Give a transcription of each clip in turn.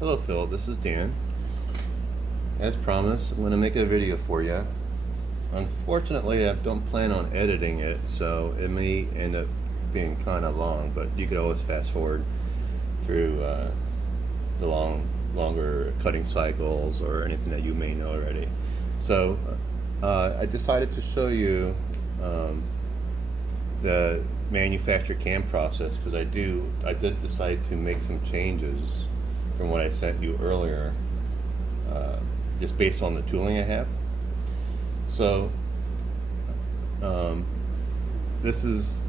Hello Phil, this is Dan. As promised, I'm going to make a video for you. Unfortunately, I don't plan on editing it, so it may end up being kind of long, but you could always fast forward through the longer cutting cycles or anything that you may know already. So I decided to show you the manufacture cam process because I did decide to make some changes from what I sent you earlier, just based on the tooling I have. So this is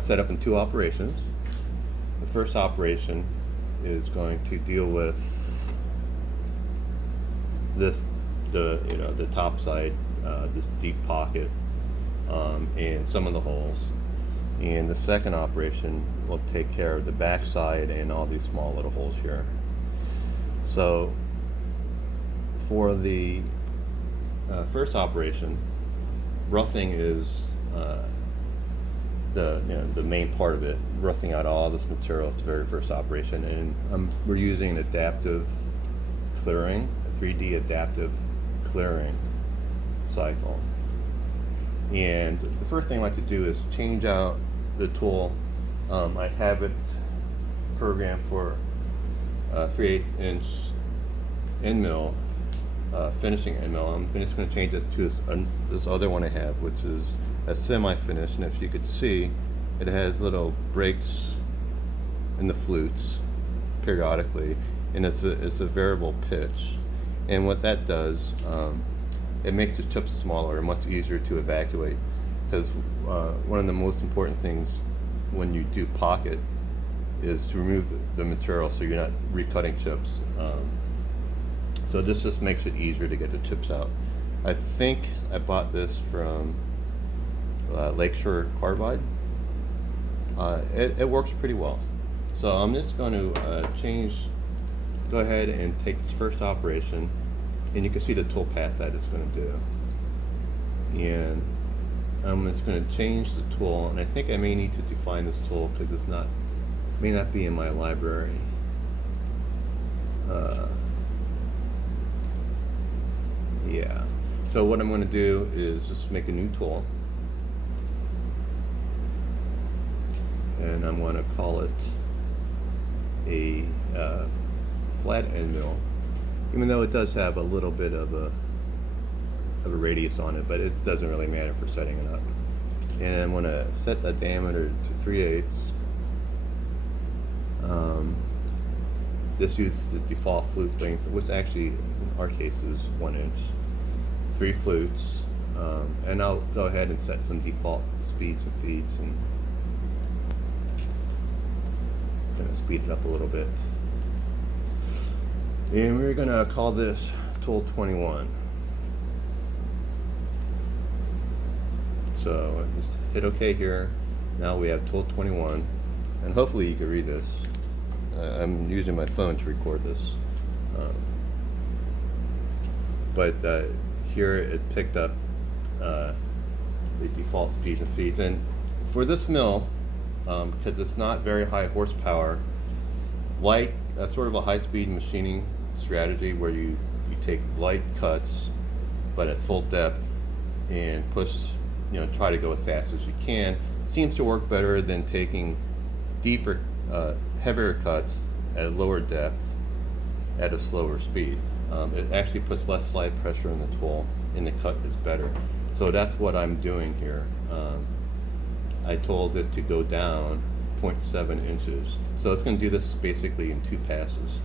set up in two operations. The first operation is going to deal with the top side, this deep pocket, and some of the holes. And the second operation will take care of the back side and all these small little holes here. So for the first operation, roughing is the main part of it. Roughing out all this material is the very first operation, and we're using an adaptive clearing, a 3D adaptive clearing cycle. And the first thing I like to do is change out the tool. I have it programmed for 3/8 inch end mill, finishing end mill. I'm just going to change this to this other one I have, which is a semi-finish. And if you could see, it has little breaks in the flutes periodically, and it's a variable pitch. And what that does, it makes the chips smaller and much easier to evacuate, because one of the most important things when you do pocket is to remove the material so you're not recutting chips. So this just makes it easier to get the chips out. I think I bought this from Lakeshore Carbide. It works pretty well. So I'm just going to go ahead and take this first operation, and you can see the tool path that it's going to do. And I'm just going to change the tool, and I think I may need to define this tool because may not be in my library. Yeah. So what I'm going to do is just make a new tool, and I'm going to call it a flat end mill, even though it does have a little bit of a radius on it, but it doesn't really matter for setting it up. And I'm going to set the diameter to 3/8. This uses the default flute length, which actually in our case is 1 inch. 3 flutes, and I'll go ahead and set some default speeds and feeds, and I'm going to speed it up a little bit. And we're going to call this tool 21. So just hit OK here. Now we have tool 21, and hopefully you can read this. I'm using my phone to record this, but here it picked up the default speeds and feeds. And for this mill, because it's not very high horsepower, like sort of a high-speed machining strategy where you take light cuts but at full depth and try to go as fast as you can, seems to work better than taking deeper, heavier cuts at a lower depth at a slower speed. It actually puts less slide pressure on the tool, and the cut is better. So that's what I'm doing here. I told it to go down 0.7 inches. So it's going to do this basically in 2 passes.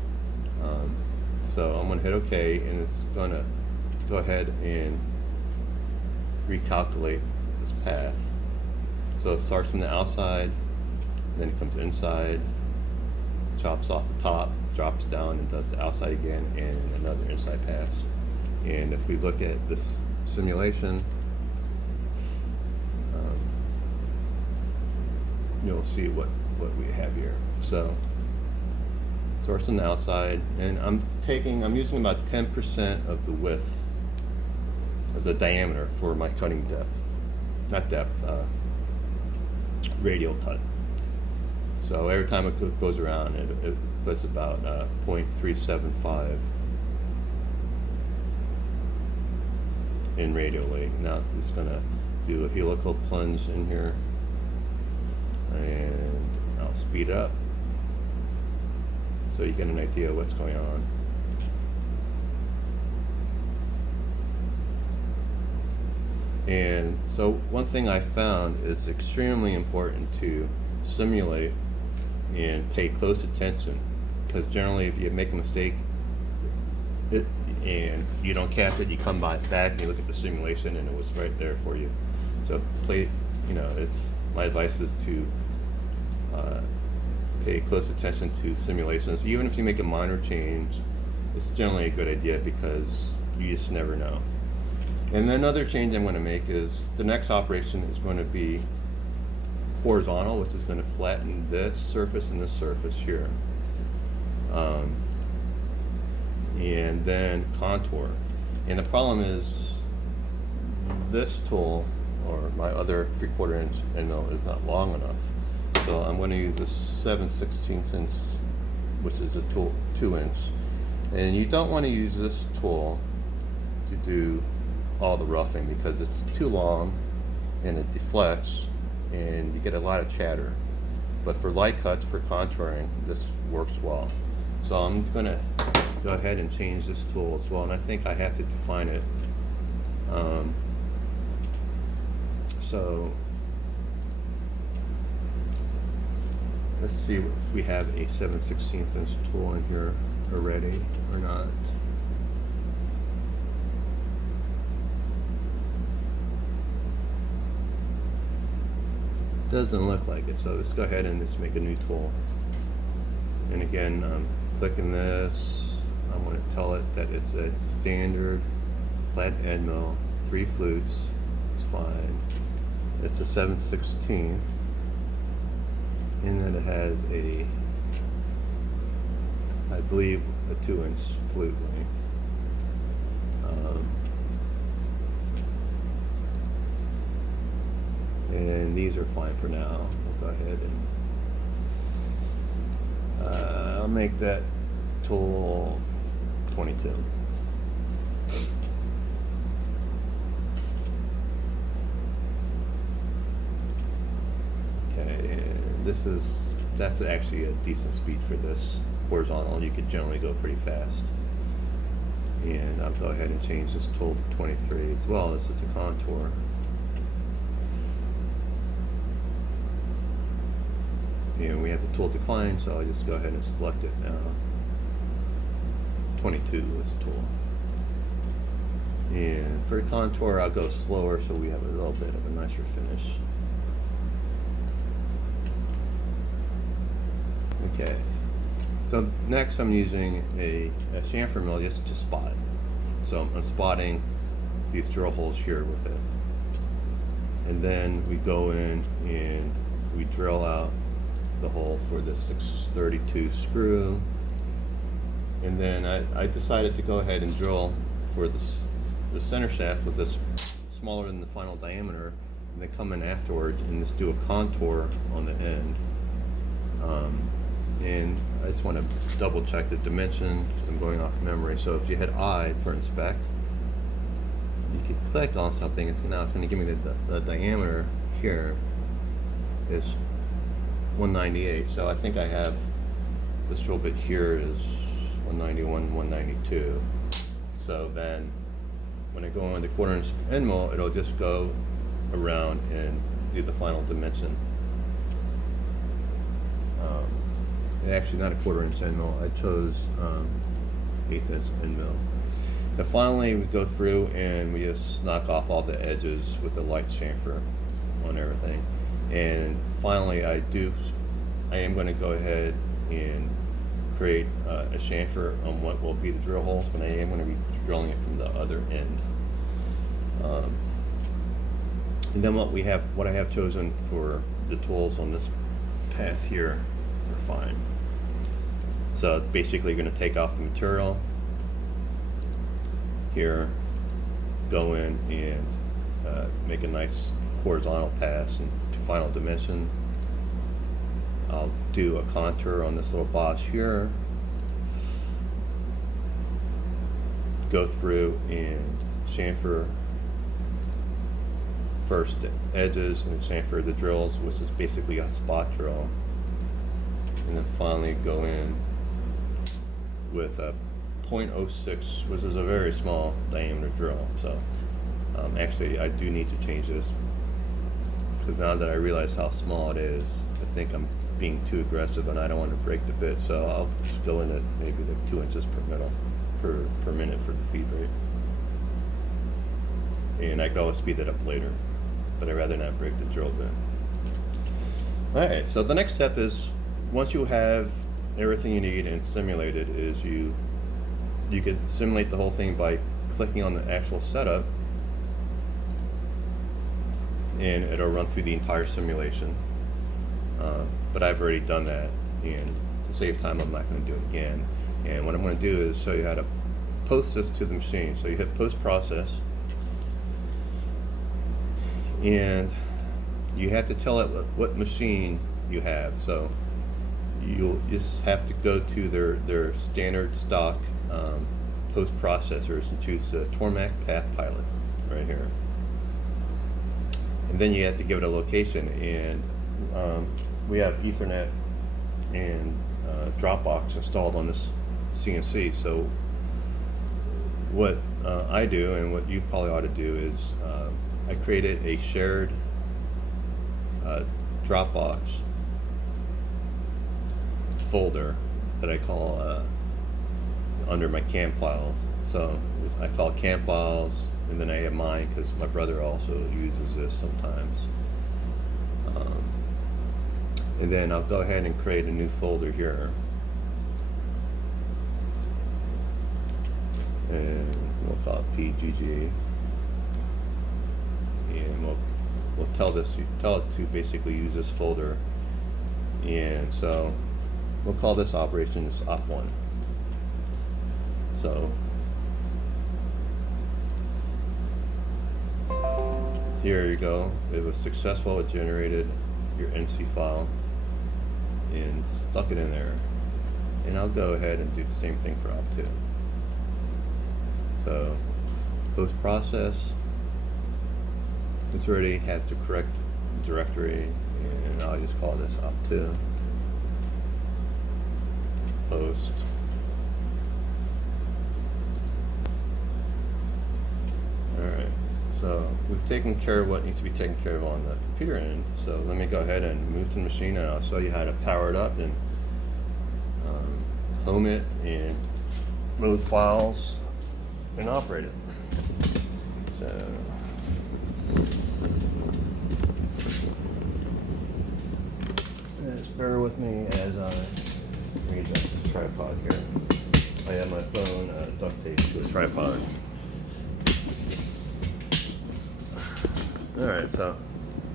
So I'm going to hit OK, and it's going to go ahead and recalculate this path. So it starts from the outside, then it comes inside, chops off the top, drops down, and does the outside again, and another inside pass. And if we look at this simulation, you'll see what we have here. So starts on the outside, and I'm using about 10% of the width of the diameter for my cutting depth, not depth, radial cut. So every time it goes around, it output's about 0.375 in radially. Now it's going to do a helical plunge in here, and I'll speed up so you get an idea of what's going on. And so one thing I found is extremely important to simulate and pay close attention, because generally if you make a mistake and you don't catch it, you come back and you look at the simulation and it was right there for you. So my advice is to pay close attention to simulations. Even if you make a minor change, it's generally a good idea because you just never know. And then another change I'm going to make is the next operation is going to be horizontal, which is going to flatten this surface and this surface here. And then contour. And the problem is this tool, or my other 3/4 inch end mill, is not long enough. So I'm going to use this 7/16 inch, which is a tool 2 inch. And you don't want to use this tool to do all the roughing because it's too long and it deflects and you get a lot of chatter. But for light cuts, for contouring, this works well. So I'm going to go ahead and change this tool as well, and I think I have to define it. So let's see if we have a 7/16 inch tool in here already or not. Doesn't look like it, so let's go ahead and just make a new tool. And again, I'm clicking this. I'm going to tell it that it's a standard flat end mill, 3 flutes. It's fine. It's a 7/16, and then it has a, I believe, a 2 inch flute length. And these are fine for now. We'll go ahead and I'll make that tool 22. Okay, and that's actually a decent speed for this horizontal. You could generally go pretty fast. And I'll go ahead and change this tool to 23 as well. This is the contour. And we have the tool defined, so I'll just go ahead and select it now. 22 is the tool. And for the contour, I'll go slower so we have a little bit of a nicer finish. Okay. So next I'm using a chamfer mill just to spot. So I'm spotting these drill holes here with it. And then we go in and we drill out the hole for the 632 screw, and then I decided to go ahead and drill for the center shaft with this smaller than the final diameter, and then come in afterwards and just do a contour on the end. And I just want to double check the dimension. I'm going off memory, so if you hit I for inspect, you could click on something. Now it's going to give me the diameter here is 198, so I think I have this little bit here is 191, 192. So then when I go on the 1/4 inch end mill, it'll just go around and do the final dimension. Actually, not a 1/4 inch end mill. I chose 1/8 inch end mill. And finally, we go through and we just knock off all the edges with the light chamfer on everything. And finally, I am going to go ahead and create a chamfer on what will be the drill holes, but I am going to be drilling it from the other end. And then what I have chosen for the tools on this path here are fine. So it's basically going to take off the material here, go in and make a nice horizontal pass into final dimension, I'll do a contour on this little boss here, go through and chamfer first edges and chamfer the drills, which is basically a spot drill, and then finally go in with a .06, which is a very small diameter drill. So actually I do need to change this, because now that I realize how small it is, I think I'm being too aggressive and I don't want to break the bit, so I'll just go in at maybe like 2 inches per minute for the feed rate, and I can always speed that up later, but I'd rather not break the drill bit. Alright, so the next step is, once you have everything you need and simulated, is you could simulate the whole thing by clicking on the actual setup, and it'll run through the entire simulation. But I've already done that, and to save time I'm not going to do it again. And what I'm going to do is show you how to post this to the machine. So you hit post process, and you have to tell it what machine you have. So you'll just have to go to their standard stock post processors and choose the Tormach Path Pilot right here. And then you have to give it a location, and we have Ethernet and Dropbox installed on this CNC. So what I do, and what you probably ought to do, is I created a shared Dropbox folder that I call under my cam files. So I call it cam files, and then I have mine because my brother also uses this sometimes. And then I'll go ahead and create a new folder here, and we'll call it PGG, and we'll tell it to basically use this folder. And so we'll call this operation as op1. So here you go. It was successful. It generated your NC file and stuck it in there. And I'll go ahead and do the same thing for op2. So post process, this already has the correct directory, and I'll just call this op2. Post. Alright, so we've taken care of what needs to be taken care of on the computer end. So let me go ahead and move to the machine, and I'll show you how to power it up and home it and load files and operate it. So just bear with me as I readjust this tripod here. I have my phone duct taped to a tripod. Alright, so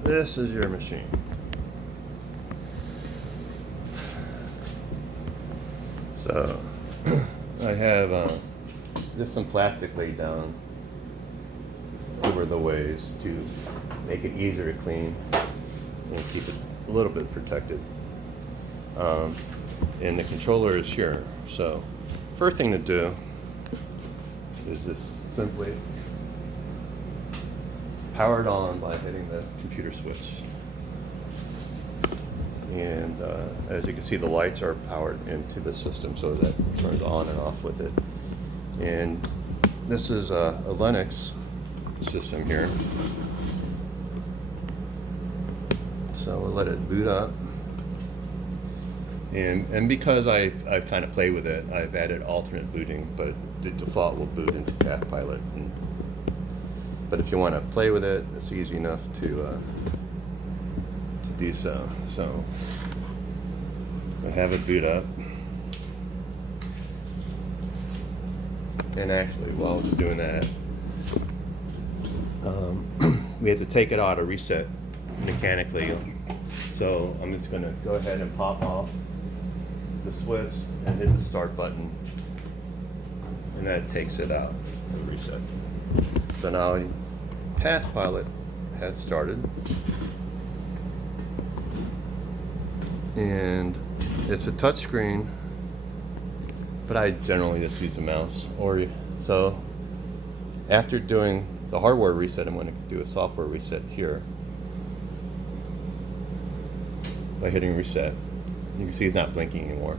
this is your machine. So I have just some plastic laid down over the ways to make it easier to clean and keep it a little bit protected. And the controller is here. So first thing to do is just simply power it on by hitting the computer switch. And as you can see, the lights are powered into the system, so that turns on and off with it. And this is a Linux system here. So we'll let it boot up. And because I've kind of played with it, I've added alternate booting, but the default will boot into Path Pilot. But if you want to play with it, it's easy enough to do so. So I have it boot up. And actually, while it's doing that, we have to take it out of reset mechanically. So I'm just going to go ahead and pop off the switch and hit the start button, and that takes it out of reset. So now Path Pilot has started. and it's a touch screen, but I generally just use the mouse. So after doing the hardware reset, I'm going to do a software reset here by hitting reset. You can see it's not blinking anymore.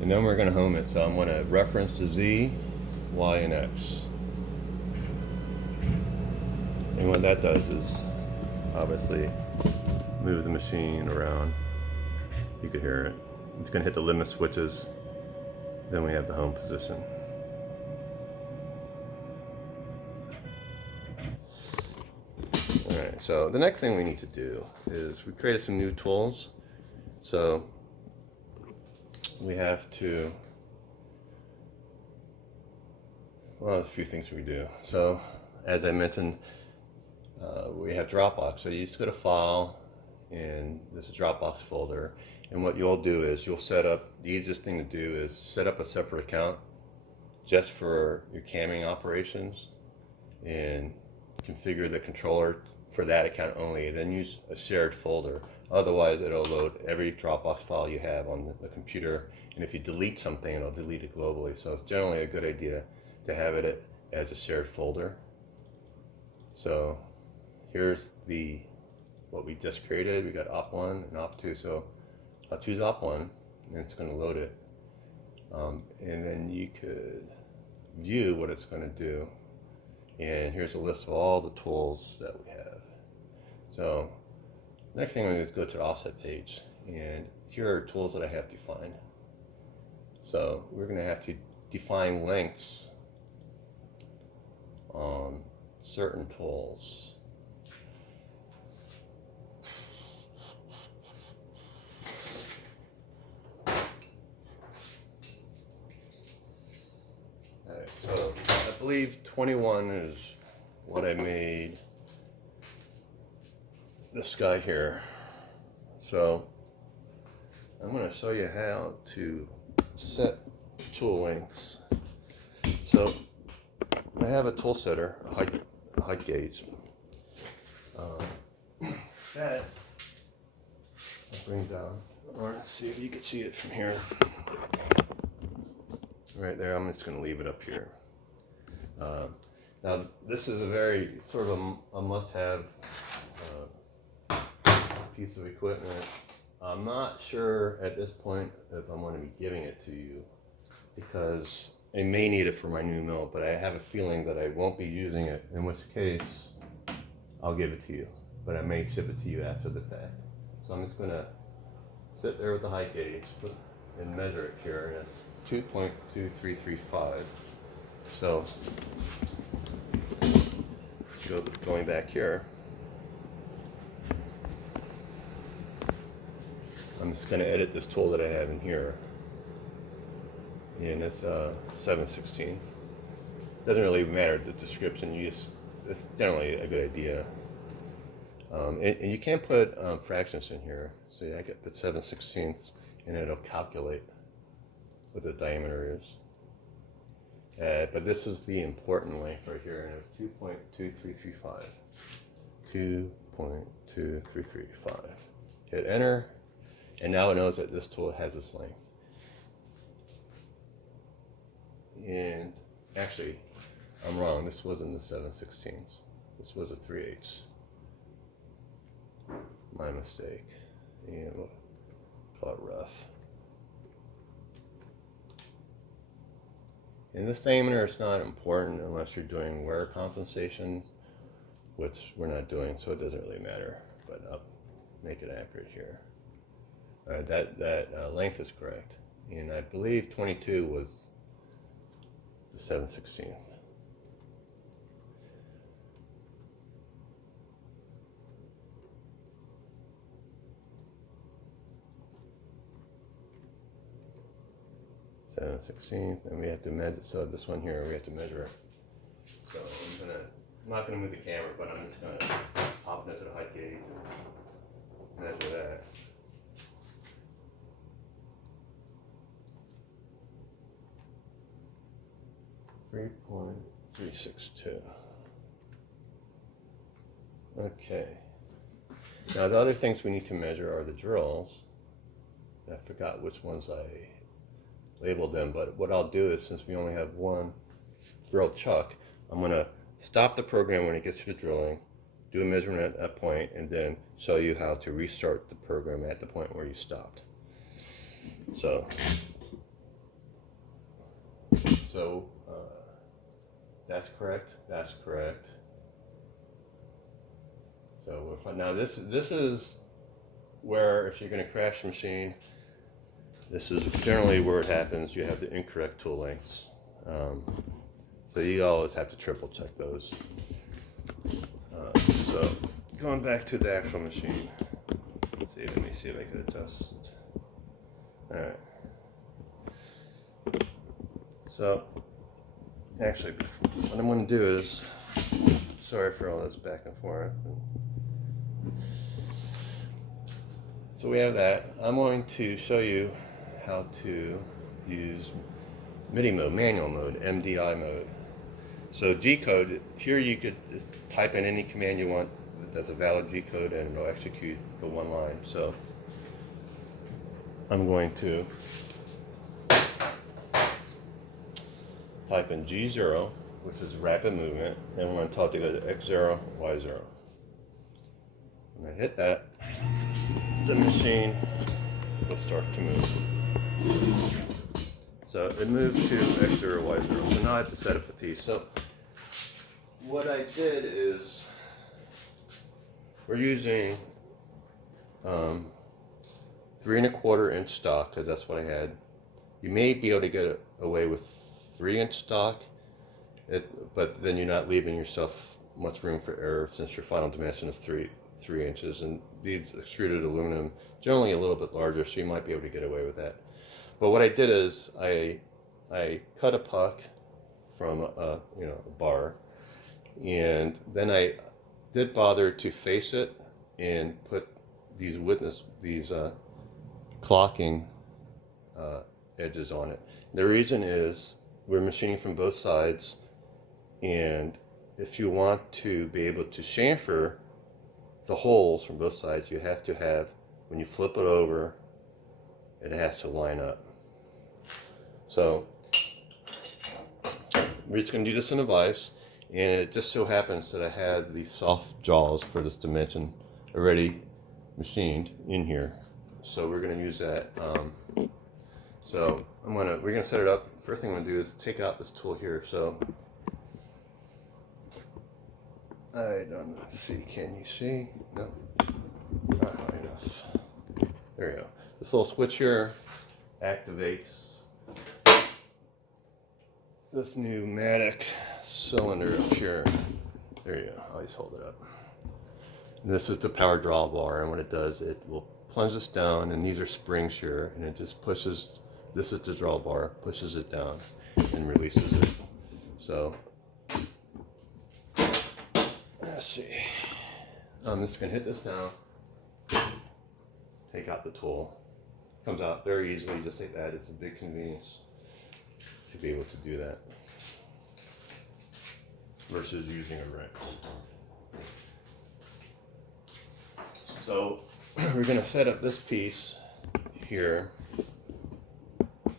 And then we're going to home it. So I'm going to reference to Z, Y, and X. And what that does is obviously move the machine around. You can hear it. It's going to hit the limit switches. Then we have the home position. Alright, so the next thing we need to do is we created some new tools. So we have to, well, there's a few things we do. So as I mentioned, we have Dropbox. So you just go to File, and this is Dropbox folder. And what you'll do is you'll set up, the easiest thing to do is set up a separate account just for your camming operations and configure the controller for that account only, then use a shared folder. Otherwise, it'll load every Dropbox file you have on the computer, and if you delete something, it'll delete it globally. So it's generally a good idea to have it as a shared folder. So here's what we just created. We got op1 and op2. So I'll choose op1, and it's going to load it. And then you could view what it's going to do. And here's a list of all the tools that we have. So next thing I'm going to do is go to the offset page, and here are tools that I have defined. So we're going to have to define lengths on certain tools. Alright, so I believe 21 is what I made this guy here. So I'm going to show you how to set tool lengths. So I have a tool setter, a height gauge. That I'll bring down, or let's see if you can see it from here. Right there, I'm just going to leave it up here. Now this is a very sort of a must-have piece of equipment. I'm not sure at this point if I'm going to be giving it to you, because I may need it for my new mill, but I have a feeling that I won't be using it, in which case I'll give it to you, but I may ship it to you after the fact. So I'm just going to sit there with the height gauge and measure it here, and it's 2.2335. So going back here, I'm just going to edit this tool that I have in here, and it's 7/16. Doesn't really matter the description. It's generally a good idea. And you can put fractions in here. So I get put 7/16, and it'll calculate what the diameter is. But this is the important length right here, and it's 2.2335. 2.2335. Hit enter, and now it knows that this tool has this length. And actually, I'm wrong. This wasn't the 7/16. This was a 3/8. My mistake. And we'll call it rough. And this diameter is not important unless you're doing wear compensation, which we're not doing, so it doesn't really matter. But I'll make it accurate here. That length is correct, and I believe 22 was the 7/16. And we have to measure. So this one here, we have to measure it. So I'm not gonna move the camera, but I'm just gonna pop it into the height gauge and measure that. .362. Okay. Now the other things we need to measure are the drills. I forgot which ones I labeled them, but what I'll do is, since we only have one drill chuck, I'm going to stop the program when it gets to the drilling, do a measurement at that point, and then show you how to restart the program at the point where you stopped. So that's correct. That's correct. So we're fine. Now this is where, if you're going to crash the machine, this is generally where it happens. You have the incorrect tool lengths. So you always have to triple check those. So going back to the actual machine, let me see if I can adjust. All right. So actually, what I'm going to do is, sorry for all this back and forth. So we have that. I'm going to show you how to use MIDI mode, manual mode, MDI mode. So G code, here you could just type in any command you want that's a valid G code and it'll execute the one line. So I'm going to type in G0, which is rapid movement, and we're going to tell it to go to X0, Y0. When I hit that, the machine will start to move. So it moved to X0, Y0. So now I have to set up the piece. So what I did is, we're using 3 1/4 inch stock, because that's what I had. You may be able to get away with 3-inch stock, but then you're not leaving yourself much room for error, since your final dimension is 3 inches, and these extruded aluminum generally a little bit larger, so you might be able to get away with that. But what I did is I cut a puck from a bar, and then I did bother to face it and put these clocking edges on it. The reason is we're machining from both sides, and if you want to be able to chamfer the holes from both sides, you have to have, when you flip it over, it has to line up. So we're just going to do this in a vise, and it just so happens that I had these soft jaws for this dimension already machined in here, so we're going to use that. So we're going to set it up. First thing I'm going to do is take out this tool here. So I don't see. Can you see? No. Not high enough. There you go. This little switch here activates this pneumatic cylinder up here. There you go. I'll just hold it up. And this is the power draw bar, and what it does, it will plunge this down, and these are springs here, and it just pushes. This is the draw bar, pushes it down and releases it. So let's see. I'm just going to hit this down, take out the tool. Comes out very easily, just like that. It's a big convenience to be able to do that versus using a wrench. So we're going to set up this piece here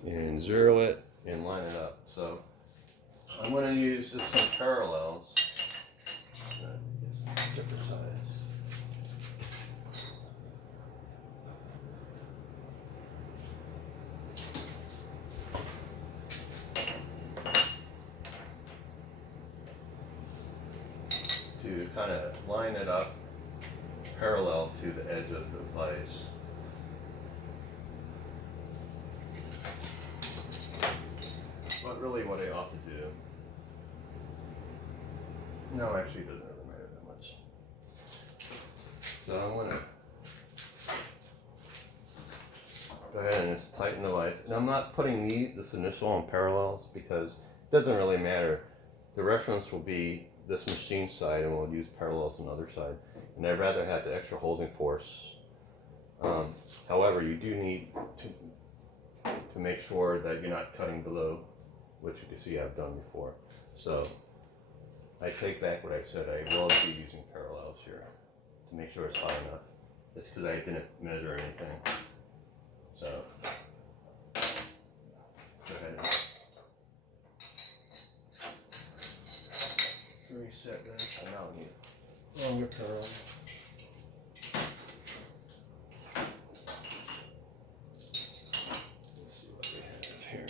and zero it and line it up. So I'm going to use some parallels, different size. To kind of line it up parallel to the edge of the vise. But really what I ought to do, no, actually it doesn't really matter that much. So I'm going to go ahead and just tighten the vise. And I'm not putting this initial on parallels because it doesn't really matter. The reference will be this machine side, and we'll use parallels on the other side. And I'd rather have the extra holding force. However, you do need to make sure that you're not cutting below, which you can see I've done before. So I take back what I said. I will be using parallels here to make sure it's high enough. It's because I didn't measure anything. So go ahead and reset this, and now we need longer pearl. Let's see what we have here.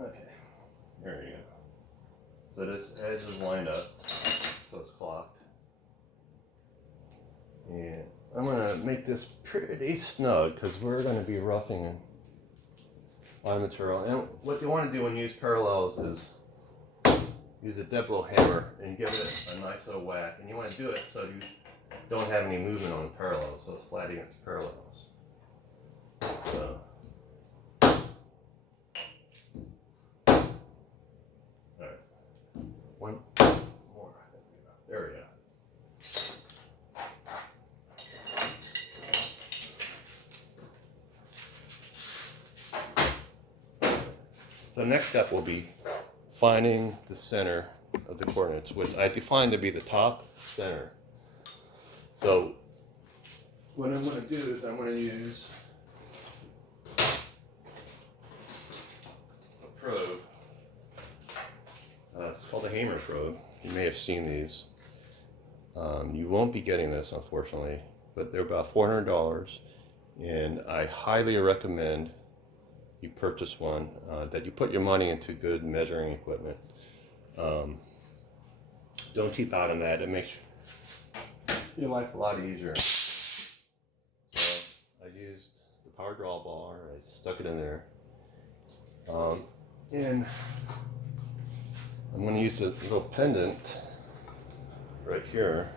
Okay, there you go. So this edge is lined up, so it's clocked. And I'm going to make this pretty snug because we're going to be roughing a lot of material. And what you want to do when you use parallels is use a dead blow hammer and give it a nice little whack. And you want to do it so you don't have any movement on the parallels, so it's flat against the parallels. So. Alright. One more. There we go. So next step will be finding the center of the coordinates, which I define to be the top center. So what I'm going to do is I'm going to use a probe. It's called a hammer probe. You may have seen these. You won't be getting this, unfortunately, but they're about $400, and I highly recommend you purchase one, that you put your money into good measuring equipment. Don't cheap out on that. It makes your life a lot easier. So I used the power draw bar. I stuck it in there, and I'm going to use a little pendant right here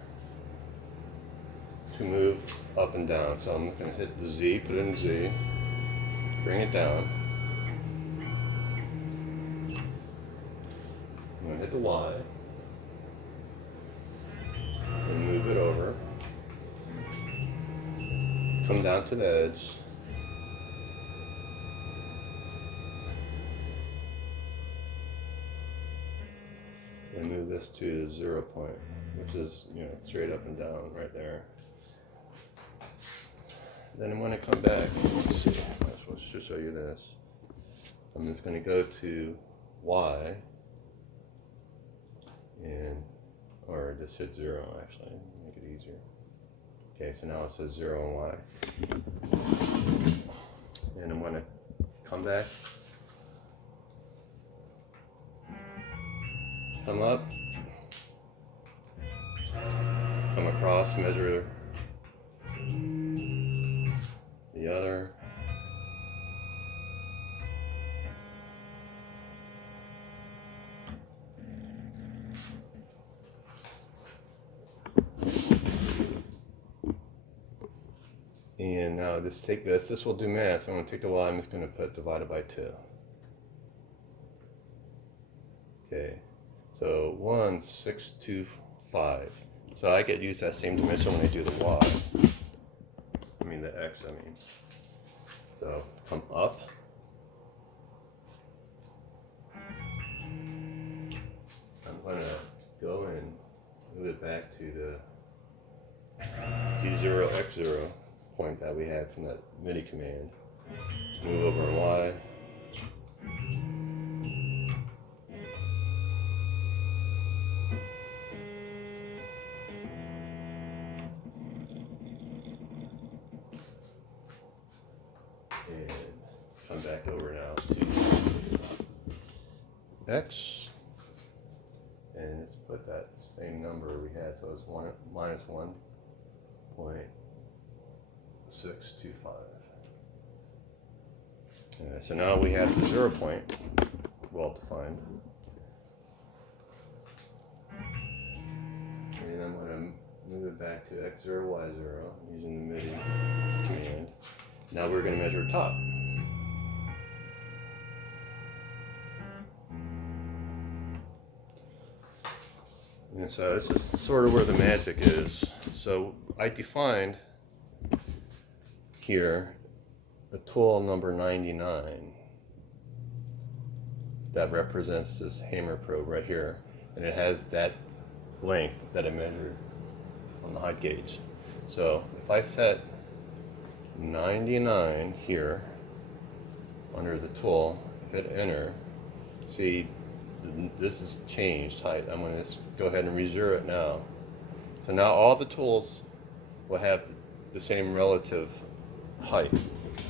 to move up and down. So I'm going to hit the Z, put it in Z, bring it down. I'm going to hit the Y and move it over. Come down to the edge. And move this to the 0 point, which is, straight up and down right there. Then I'm going to come back. Let's see. I'm supposed to show you this. I'm just going to go to Y, or just hit 0 actually, make it easier. Okay, so now it says 0 and Y. And I'm going to come back, come up, come across, measure the other. And now just take this. This will do math. I'm going to take the Y. I'm just going to put divided by 2. Okay. So 1,625. So I could use that same dimension when I do the Y. I mean the X. So come up. I'm going to go and move it back to the T0X0 point that we had from that MIDI command. Move over and Y. And come back over now to X. And let's put that same number we had, so it's minus 1.625. So now we have the 0 point well defined. And I'm going to move it back to X0, Y0 using the MIDI command. Now we're going to measure top. And so this is sort of where the magic is. So I defined here a tool number 99 that represents this hammer probe right here, and it has that length that I measured on the height gauge. So if I set 99 here under the tool, hit enter, see this is changed height. I'm going to go ahead and re-zero it now. So now all the tools will have the same relative height.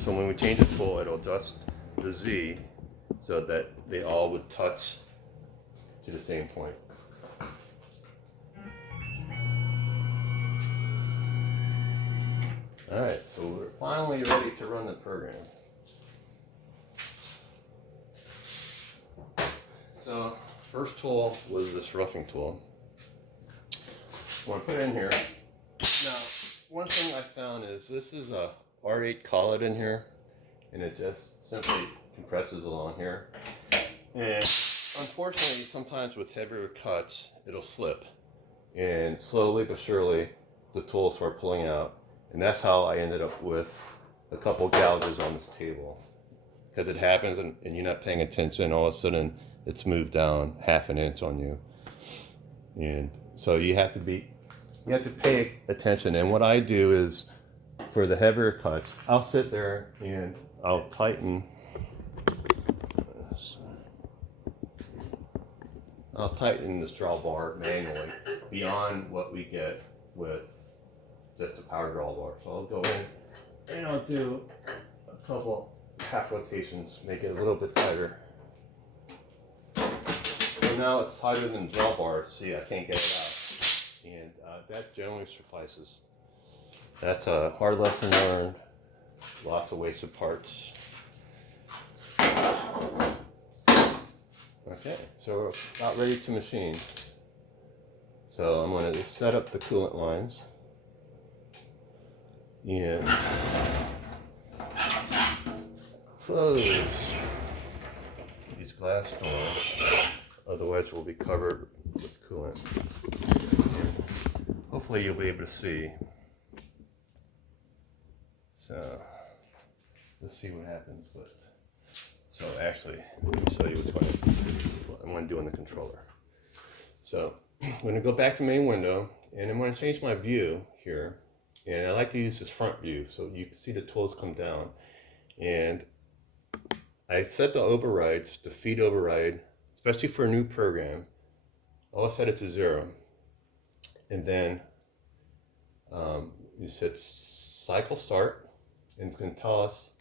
So when we change the tool, it'll adjust the Z so that they all would touch to the same point. Alright, so we're finally ready to run the program. So, first tool was this roughing tool. I'm going to put it in here. Now, one thing I found is this is a R8 collet in here, and it just simply compresses along here. And unfortunately, sometimes with heavier cuts, it'll slip. And slowly but surely, the tool will start pulling out. And that's how I ended up with a couple gouges on this table. Because it happens and you're not paying attention, all of a sudden it's moved down half an inch on you. And so you have to pay attention. And what I do is, for the heavier cuts, I'll sit there and I'll tighten this drawbar manually beyond what we get with just a power drawbar. So I'll go in and I'll do a couple half rotations, make it a little bit tighter. So now it's tighter than the drawbar. See, I can't get it out. And that generally suffices. That's a hard lesson learned. Lots of wasted parts. Okay, so we're about ready to machine. So I'm going to set up the coolant lines. And close these glass doors, otherwise we'll be covered with coolant. And hopefully you'll be able to see. So let's see what happens. But so actually, let me show you what I'm going to do on the controller. So I'm going to go back to main window, and I'm going to change my view here. And I like to use this front view so you can see the tools come down. And I set the overrides, the feed override, especially for a new program. I'll set it to 0. And then you set cycle start, and it's going to tell us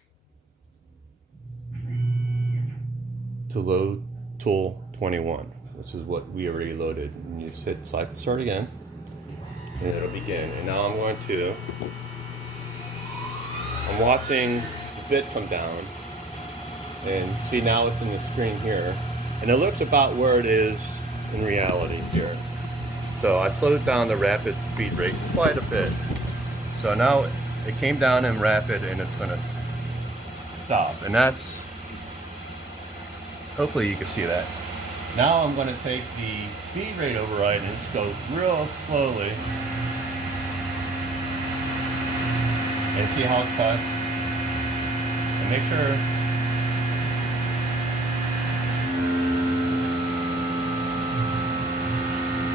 to load tool 21, which is what we already loaded. And you hit cycle start again. And it'll begin. And now I'm watching the bit come down. And see, now it's in the screen here. And it looks about where it is in reality here. So I slowed down the rapid feed rate quite a bit. So now it came down in rapid and it's going to stop. And that's, hopefully you can see that. Now I'm going to take the feed rate override and just go real slowly and see how it cuts. And make sure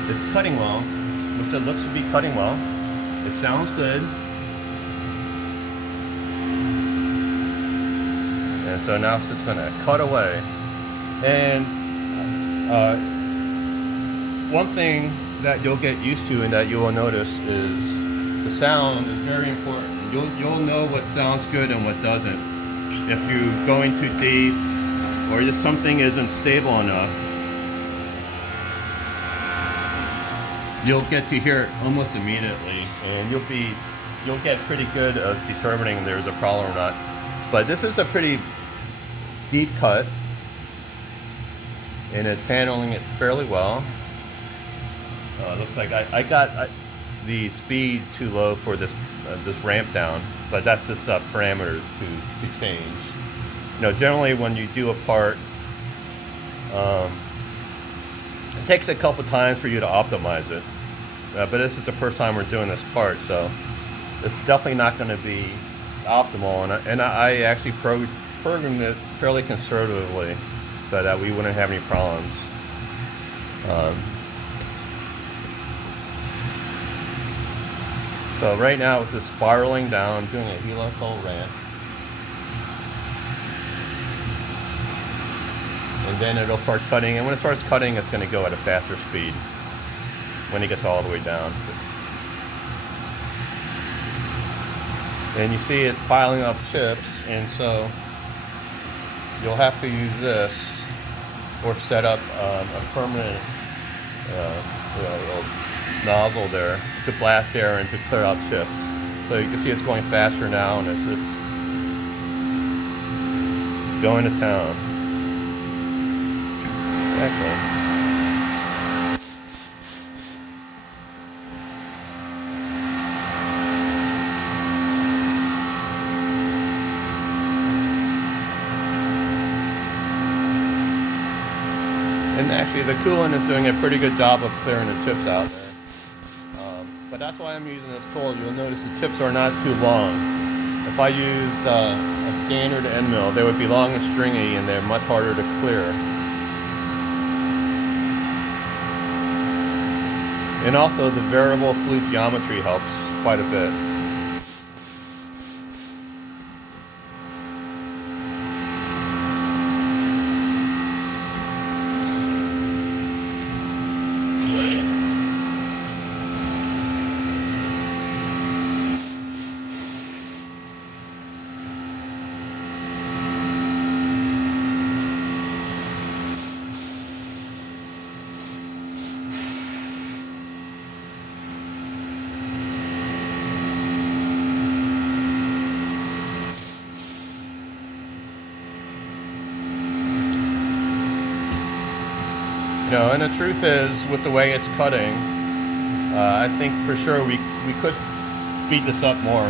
it's cutting well, which it looks to be cutting well. It sounds good. And so now it's just going to cut away. And one thing that you'll get used to and that you will notice is the sound is very important. You'll know what sounds good and what doesn't. If you're going too deep or if something isn't stable enough, you'll get to hear it almost immediately, and you'll get pretty good at determining if there's a problem or not. But this is a pretty deep cut, and it's handling it fairly well. It looks like I got the speed too low for this ramp down, but that's just a parameter to change. You know, generally when you do a part, it takes a couple times for you to optimize it. But this is the first time we're doing this part, so it's definitely not going to be optimal. And I actually programmed it fairly conservatively so that we wouldn't have any problems. So right now it's just spiraling down, doing a helical ramp. And then it'll start cutting, and when it starts cutting, it's going to go at a faster speed when it gets all the way down. And you see it's piling up chips, and so you'll have to use this or set up a permanent little nozzle there to blast air and to clear out chips. So you can see it's going faster now, and it's going to town. Excellent. And actually the coolant is doing a pretty good job of clearing the chips out there. But that's why I'm using this tool. You'll notice the chips are not too long. If I used a standard end mill, they would be long and stringy, and they're much harder to clear. And also the variable flute geometry helps quite a bit. You know, and the truth is, with the way it's cutting, I think for sure we could speed this up more,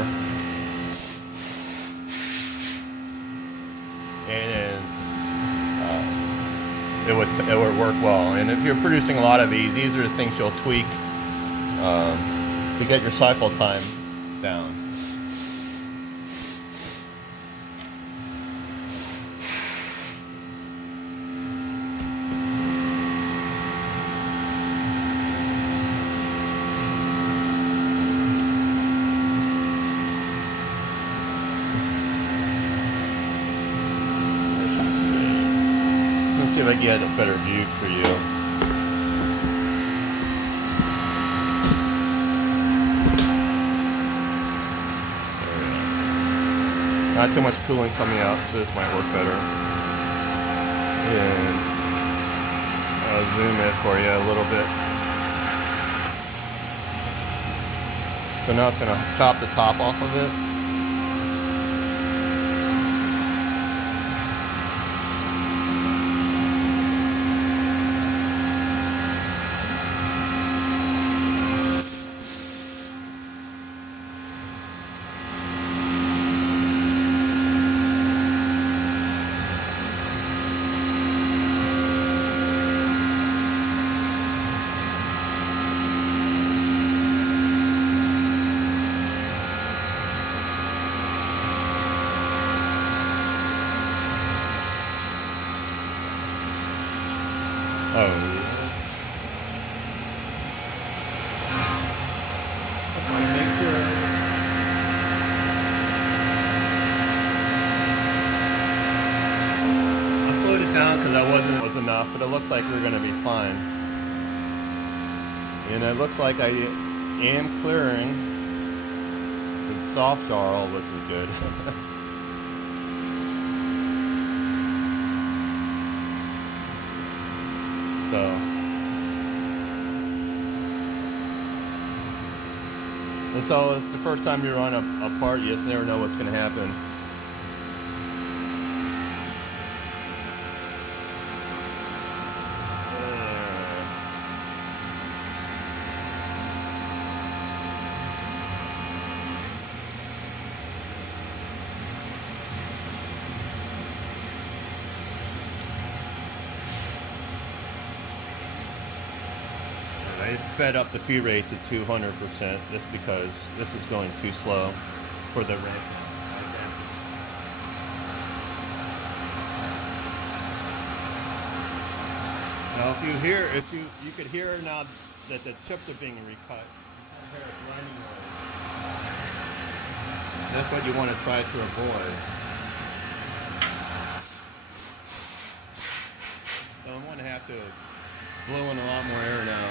and it would work well. And if you're producing a lot of these are the things you'll tweak to get your cycle time down. See if I can get a better view for you. Not too much coolant coming out, so this might work better. And I'll zoom in for you a little bit. So now it's going to chop the top off of it. Oh. Just want to make sure. I slowed it down because I was enough, but it looks like we're going to be fine. And it looks like I am clearing. The soft jar, all this is good. So, and so it's the first time you run a part, you just never know what's going to happen. I sped up the feed rate to 200% just because this is going too slow for the ramp. Now, if you could hear now that the chips are being recut, you can hear it grinding noise. That's what you want to try to avoid. So I'm going to have to blow in a lot more air now.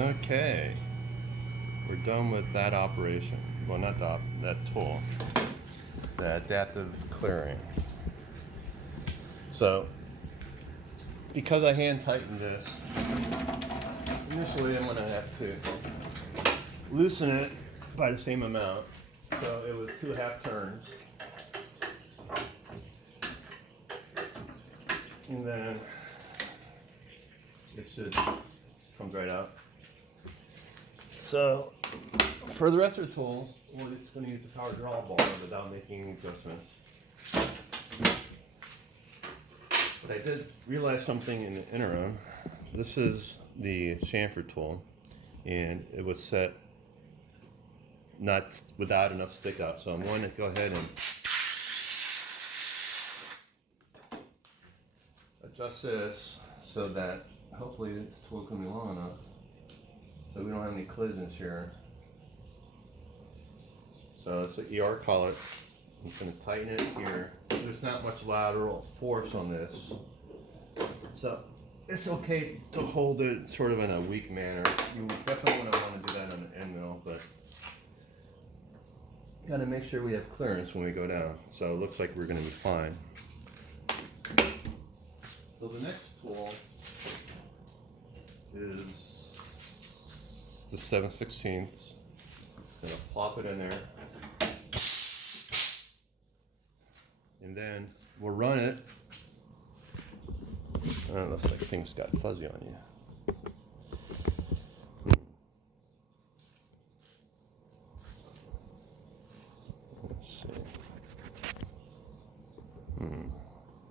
Okay, we're done with that operation. Well, not that tool, the adaptive clearing. So, because I hand tightened this, initially I'm going to have to loosen it by the same amount. So it was 2 half turns. And then it should come right out. So, for the rest of the tools, we're just going to use the power draw bar without making adjustments. But I did realize something in the interim. This is the chamfer tool, and it was set not without enough stick up. So I'm going to go ahead and adjust this so that hopefully this tool is going to be long enough so we don't have any collisions here. So it's an ER collet. I'm going to tighten it here. There's not much lateral force on this, so it's okay to hold it sort of in a weak manner. You definitely want to do that on the end mill, but got to make sure we have clearance when we go down. So it looks like we're going to be fine. So the next tool is the 7/16. Gonna plop it in there, and then we'll run it. Oh, it looks like things got fuzzy on you. Let's see.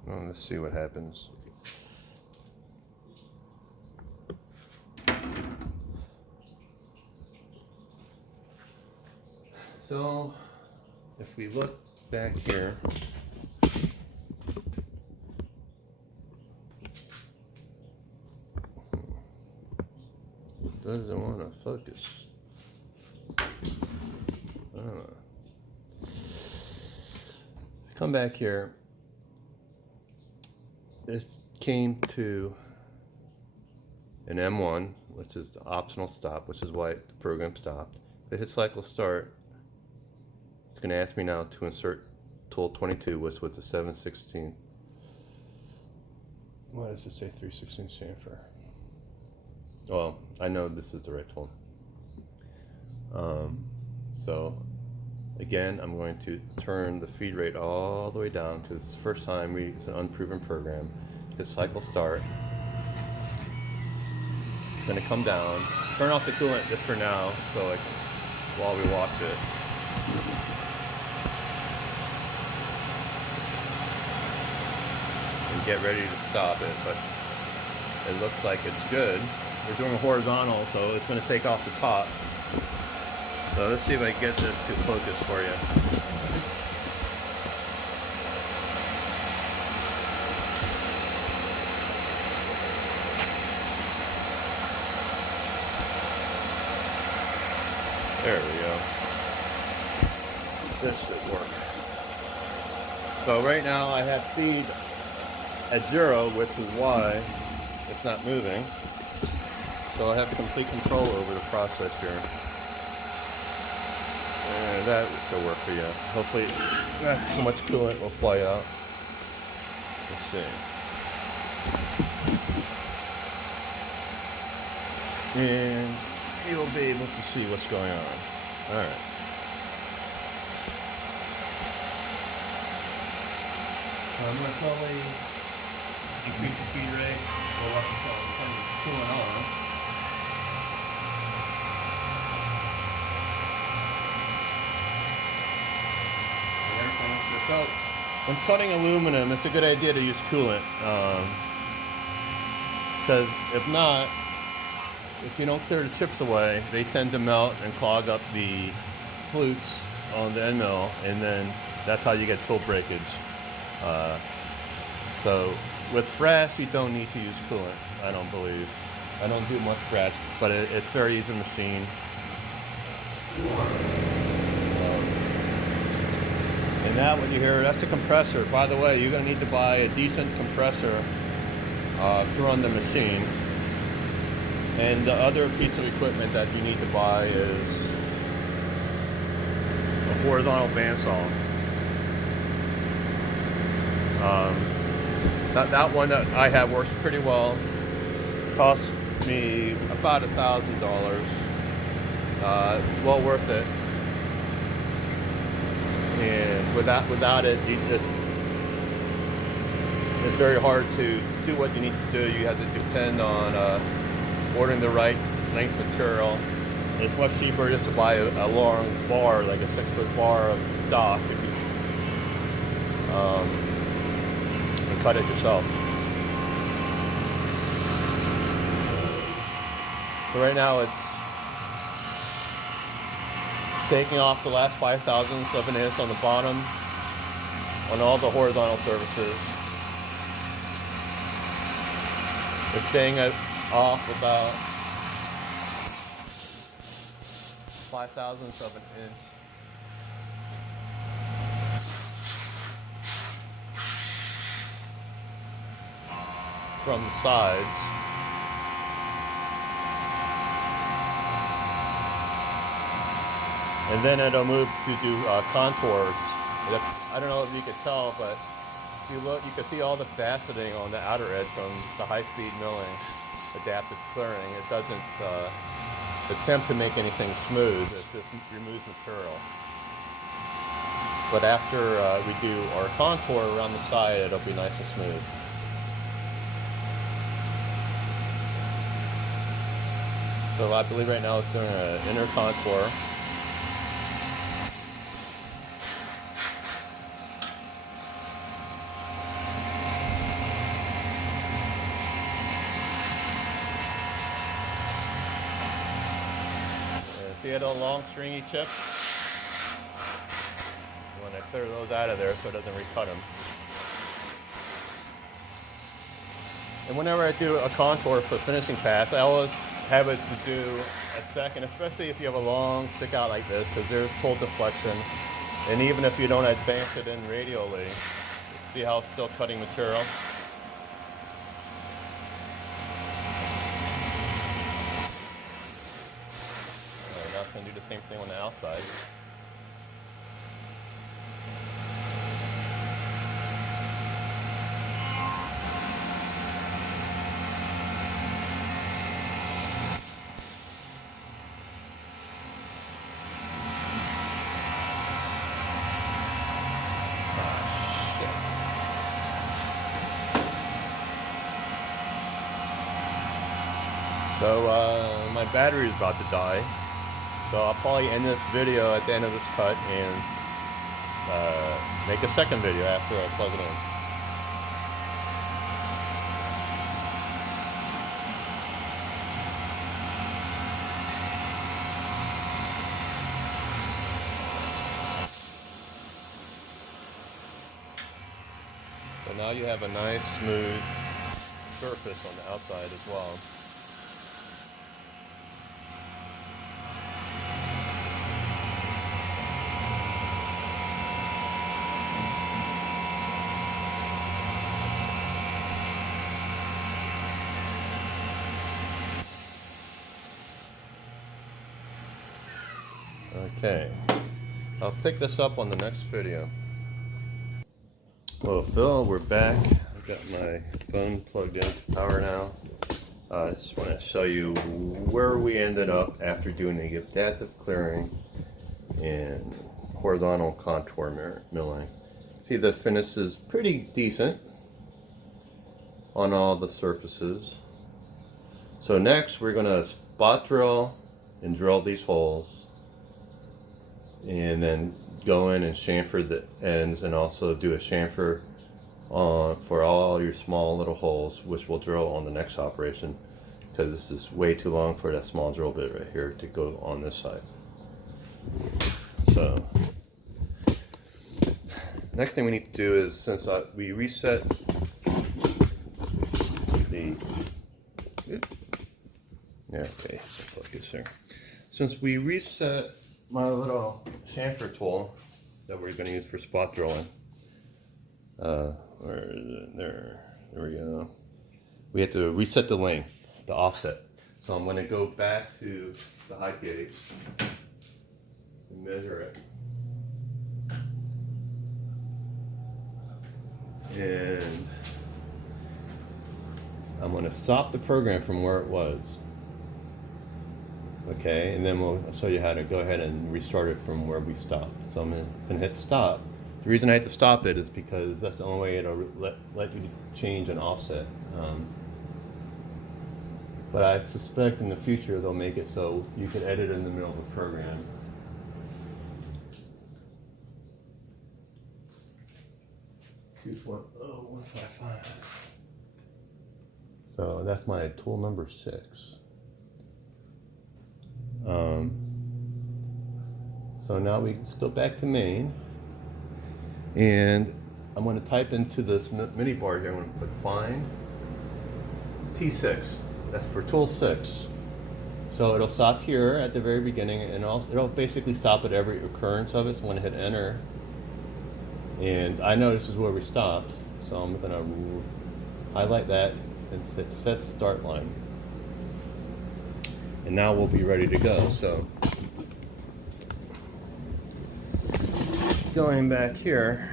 Well, let's see what happens. So, if we look back here, doesn't want to focus. I don't know. Come back here. This came to an M1, which is the optional stop, which is why the program stopped. If I hit cycle start, it's going to ask me now to insert tool 22, which was the 7/16. Why does it say 3/16 chamfer? Well, I know this is the right tool. So again, I'm going to turn the feed rate all the way down because it's the first time it's an unproven program. Hit cycle start. It's going to come down. Turn off the coolant just for now, so like while we watch it. And get ready to stop it, but it looks like it's good. We're doing a horizontal, so it's going to take off the top. So let's see if I can get this to focus for you. There we go. This should work. So right now I have feed at 0, which is why it's not moving. So I have complete control over the process here. And that should work for you. Hopefully not too much coolant will fly out. Let's see. And you'll be able to see what's going on. Alright. I'm going to slowly increase the feed rate, go up until it's cooling on. And everything. So, when cutting aluminum, it's a good idea to use coolant. Because if not, if you don't clear the chips away, they tend to melt and clog up the flutes on the end mill, and then that's how you get tool breakage. So with brass, you don't need to use coolant, I don't believe. I don't do much brass, but it's very easy to machine. And now what you hear, that's a compressor. By the way, you're going to need to buy a decent compressor to run the machine. And the other piece of equipment that you need to buy is a horizontal bandsaw. That one that I have works pretty well. Cost me about $1,000. Well worth it. And without it, it's very hard to do what you need to do. You have to depend on ordering the right length material. It's much cheaper just to buy a long bar, like a 6-foot bar of stock, if you, and cut it yourself. So right now it's taking off the last 0.005 of an inch on the bottom on all the horizontal surfaces. It's staying off about 0.005 of an inch. From the sides. And then it'll move to do contours. I don't know if you can tell, but if you look, you can see all the faceting on the outer edge from the high-speed milling, adaptive clearing. It doesn't attempt to make anything smooth. It just removes material. But after we do our contour around the side, it'll be nice and smooth. So I believe right now it's doing an inner contour. See the long stringy chips? You want to clear those out of there so it doesn't recut them. And whenever I do a contour for finishing pass, I always have it to do a second, especially if you have a long stick out like this, because there's tool deflection. And even if you don't advance it in radially, see how it's still cutting material? And do the same thing on the outside. So my battery is about to die. So I'll probably end this video at the end of this cut and make a second video after I plug it in. now you have a nice smooth surface on the outside as well. Okay, I'll pick this up on the next video. Well, Phil, we're back. I've got my phone plugged into power now. I just want to show you where we ended up after doing the adaptive clearing and horizontal contour milling. See, the finish is pretty decent on all the surfaces. So next we're going to spot drill and drill these holes, and then go in and chamfer the ends, and also do a chamfer for all your small little holes, which we'll drill on the next operation, because this is way too long for that small drill bit right here to go on this side. So next thing we need to do is, since we reset the focus here. Since we reset my little chamfer tool that we're going to use for spot drilling, where is it? There we go. We have to reset the length, the offset. So I'm going to go back to the height gauge and measure it. And I'm going to stop the program from where it was. Okay, and then we'll show you how to go ahead and restart it from where we stopped. So I'm going to hit stop. The reason I had to stop it is because that's the only way it'll let you change an offset. But I suspect in the future they'll make it so you can edit in the middle of a program. Oh, 155. So that's my tool number 6. So now we just go back to main, and I'm going to type into this mini bar here. I'm going to put find T6. That's for tool 6. So it'll stop here at the very beginning, and it'll basically stop at every occurrence of it. So I'm going to hit enter, and I know this is where we stopped, so I'm going to highlight that and hit set start line. And now we'll be ready to go. So going back here,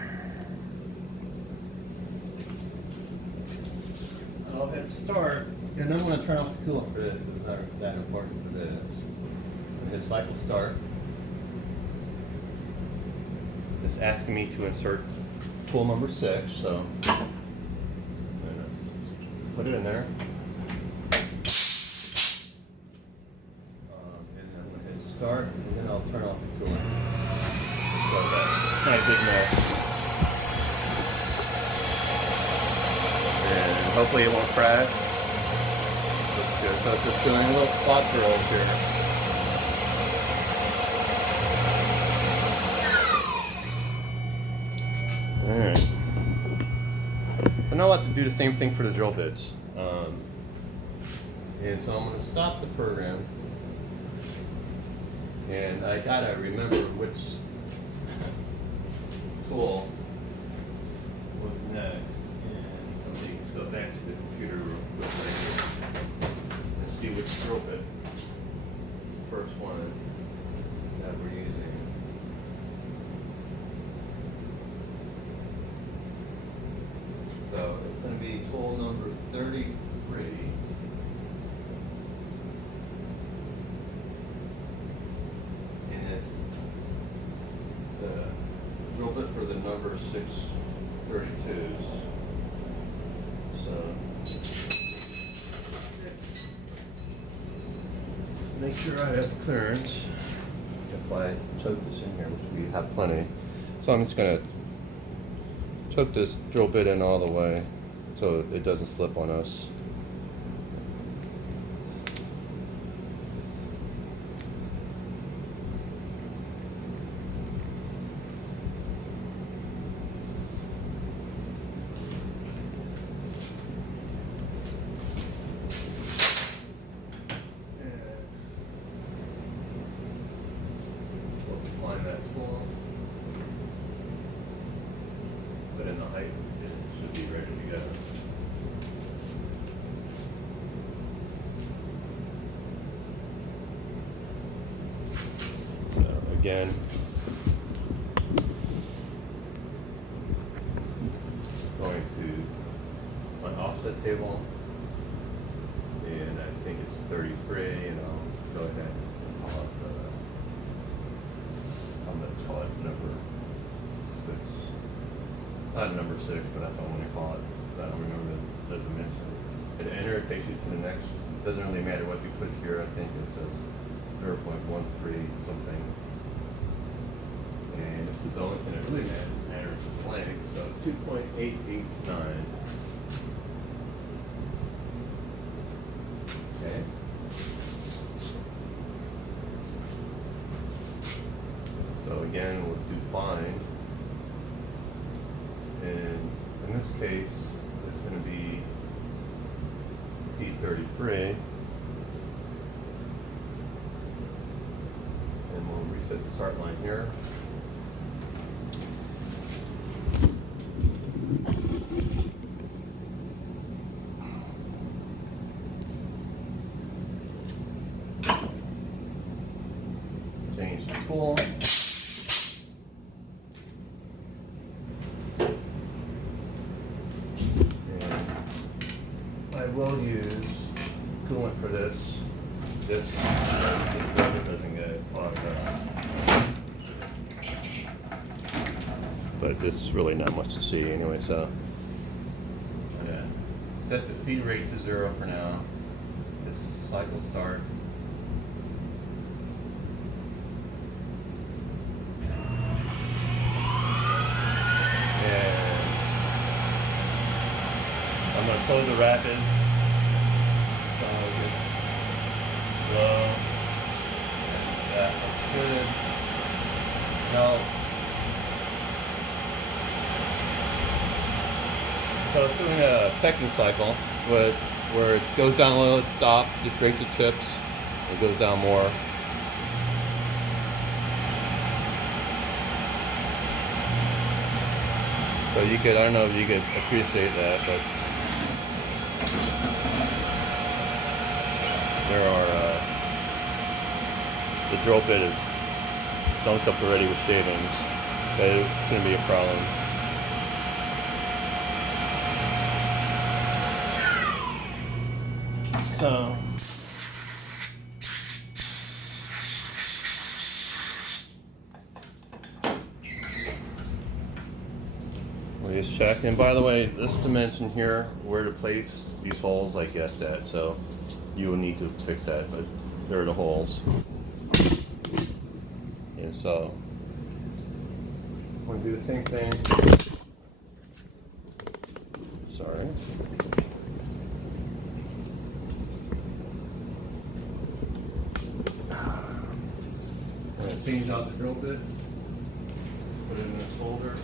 I'll hit start, and I'm going to turn off the coolant for this. It's not that important for this. And hit cycle start. It's asking me to insert tool number 6, so put it in there. Start, and then I'll turn off the coolant. So that's not a big mess. And hopefully it won't crash. Looks good. So it's just doing a little spot drills here. Alright. So now I'll have to do the same thing for the drill bits. And so I'm going to stop the program. And I gotta remember which tool was next. And so let's go back to the computer real quick right here and see which drill bit is the first one that we're using. So it's going to be tool number 33. Drill bit for the number 632s. So let's make sure I have clearance. If I choke this in here, which we have plenty. So I'm just going to choke this drill bit in all the way so it doesn't slip on us. find that tool, put in the height, it should be ready to go. So again, going to my offset table, and I think it's 33, and I'll go ahead and call it I'm going to call it number 6. Not number 6, but that's what I want to call it. I don't remember the dimension. Hit enter, it takes you to the next. It doesn't really matter what you put here. I think it says 0.13 something. And this is the only thing that really matters is length. So it's 2.889. Okay. So again, we'll do find. And in this case, it's going to be T33. And we'll reset the start line here. Change the tool. I will use coolant for this. This doesn't get clogged up. But it's really not much to see anyway, so I'm gonna set the feed rate to 0 for now. This cycle start. I'm going to slow the rapids. So it's low. And that looks good. Now, so it's doing a pecking cycle where it goes down low, it stops, you break the chips, it goes down more. So you could, I don't know if you could appreciate that, but there are, the drill bit is dunked up already with shavings, but it's going to be a problem. So, we just check. And by the way, this dimension here, where to place these holes, I guessed at, so you will need to fix that, but there are the holes. And so, I'm going to do the same thing. Sorry. I'm going to change out the drill bit, put it in this holder.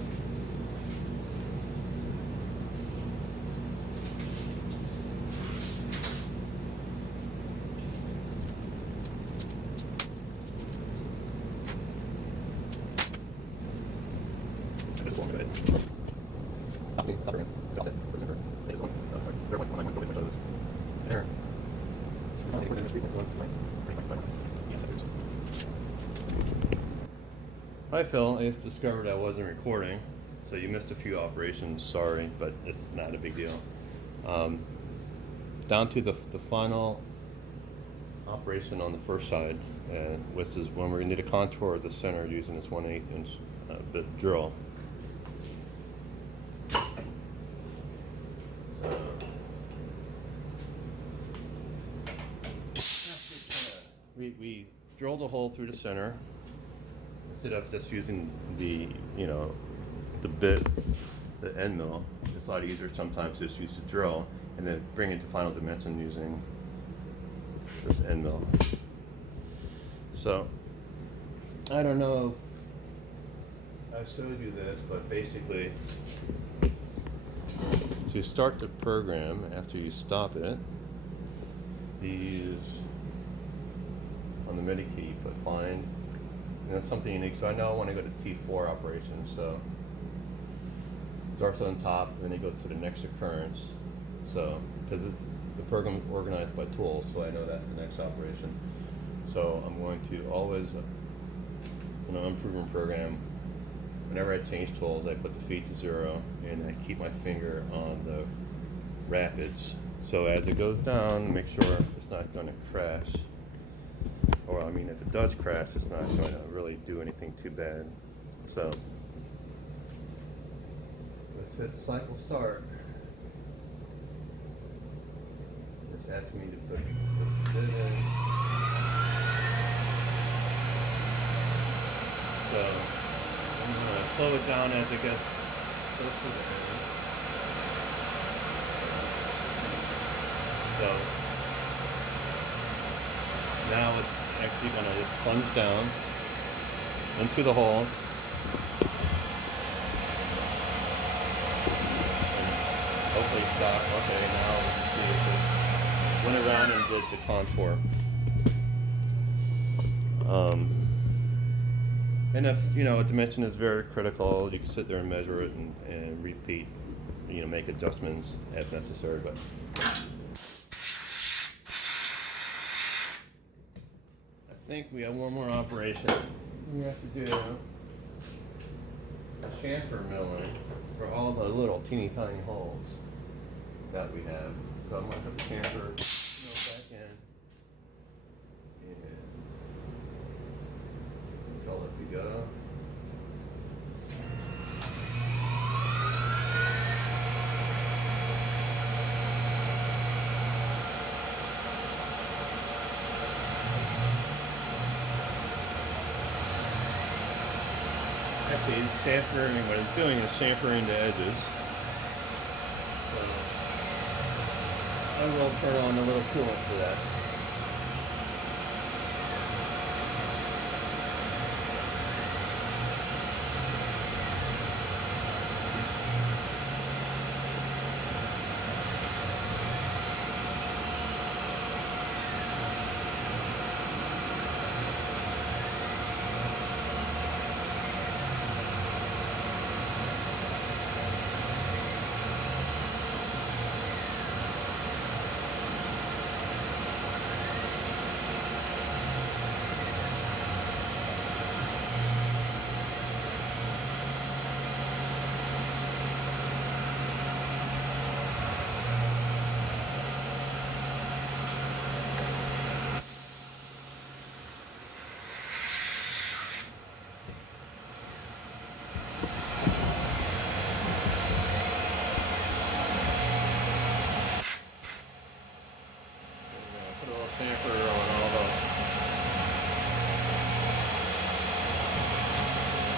Hi Phil, I just discovered I wasn't recording, so you missed a few operations, sorry, but it's not a big deal. Down to the final operation on the first side, which is when we're going to need a contour of the center using this 1/8 inch bit drill. We drilled a hole through the center instead of just using the bit, the end mill. It's a lot easier sometimes just use the drill and then bring it to final dimension using this end mill. So I don't know if I showed you this, but basically to start the program after you stop it, these on the MIDI key, you put find, And that's something unique. So I know I want to go to T4 operations. So starts on top, and then it goes to the next occurrence. So because the program is organized by tools, so I know that's the next operation. So I'm going to always, in an unproven program, whenever I change tools, I put the feed to 0, and I keep my finger on the rapids. So as it goes down, make sure it's not going to crash. Or I mean, if it does crash, it's not going to really do anything too bad. So let's hit cycle start. It's asking me to put the bit in. So I'm going to slow it down as it gets close to the end. So now it's actually going to just plunge down into the hole. And hopefully stop. Okay, now let's see if it went around and did the contour. And that's, a dimension is very critical. You can sit there and measure it and repeat, make adjustments as necessary. But I think we have one more operation. We have to do a chamfer milling for all the little teeny tiny holes that we have. So I'm going to put the chamfer back in and tell it to go. Actually, it's chamfering. What it's doing is chamfering the edges. So I will turn on a little coolant for that. Chamfer on all the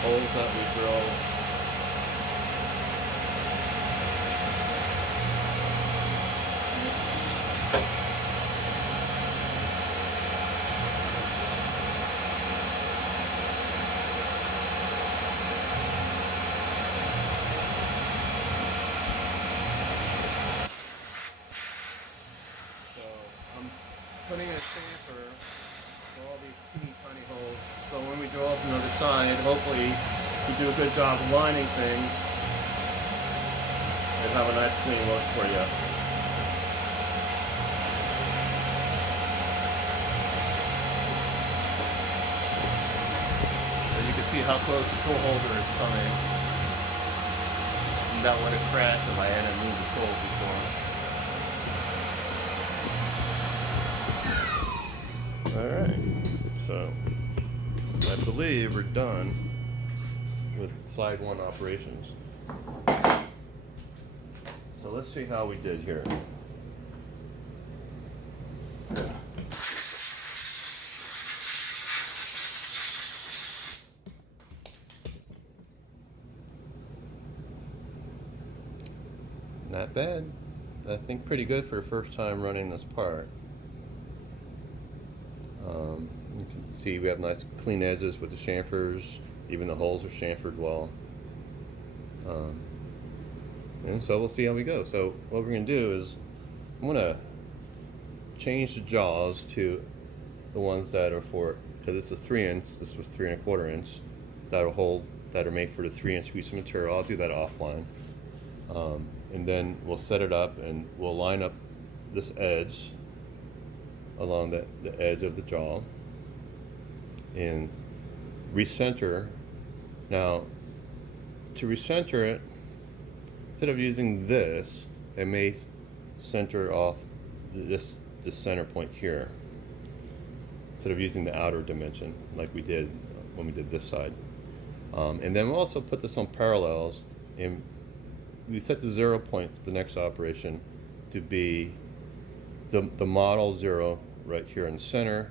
holes that we drill. Putting a chamfer for all these teeny tiny holes, so when we drill from the other side, hopefully you do a good job of lining things and have a nice clean look for you. And you can see how close the tool holder is coming. And that would have crashed if I hadn't moved the tool before. Alright, so I believe we're done with side 1 operations. So let's see how we did here. Not bad. I think pretty good for a first time running this part. You can see we have nice clean edges with the chamfers. Even the holes are chamfered well. And so we'll see how we go. So what we're going to do is I'm going to change the jaws to the ones that are for because this is 3 inch, this was 3 1/4 inch, that'll hold, that are made for the 3 inch piece of material. I'll do that offline. And then we'll set it up and we'll line up this edge along the edge of the jaw and recenter. Now, to recenter it, instead of using this, it may center off this center point here, instead of using the outer dimension like we did when we did this side. And then we'll also put this on parallels, and we set the 0 point for the next operation to be the model 0 right here in the center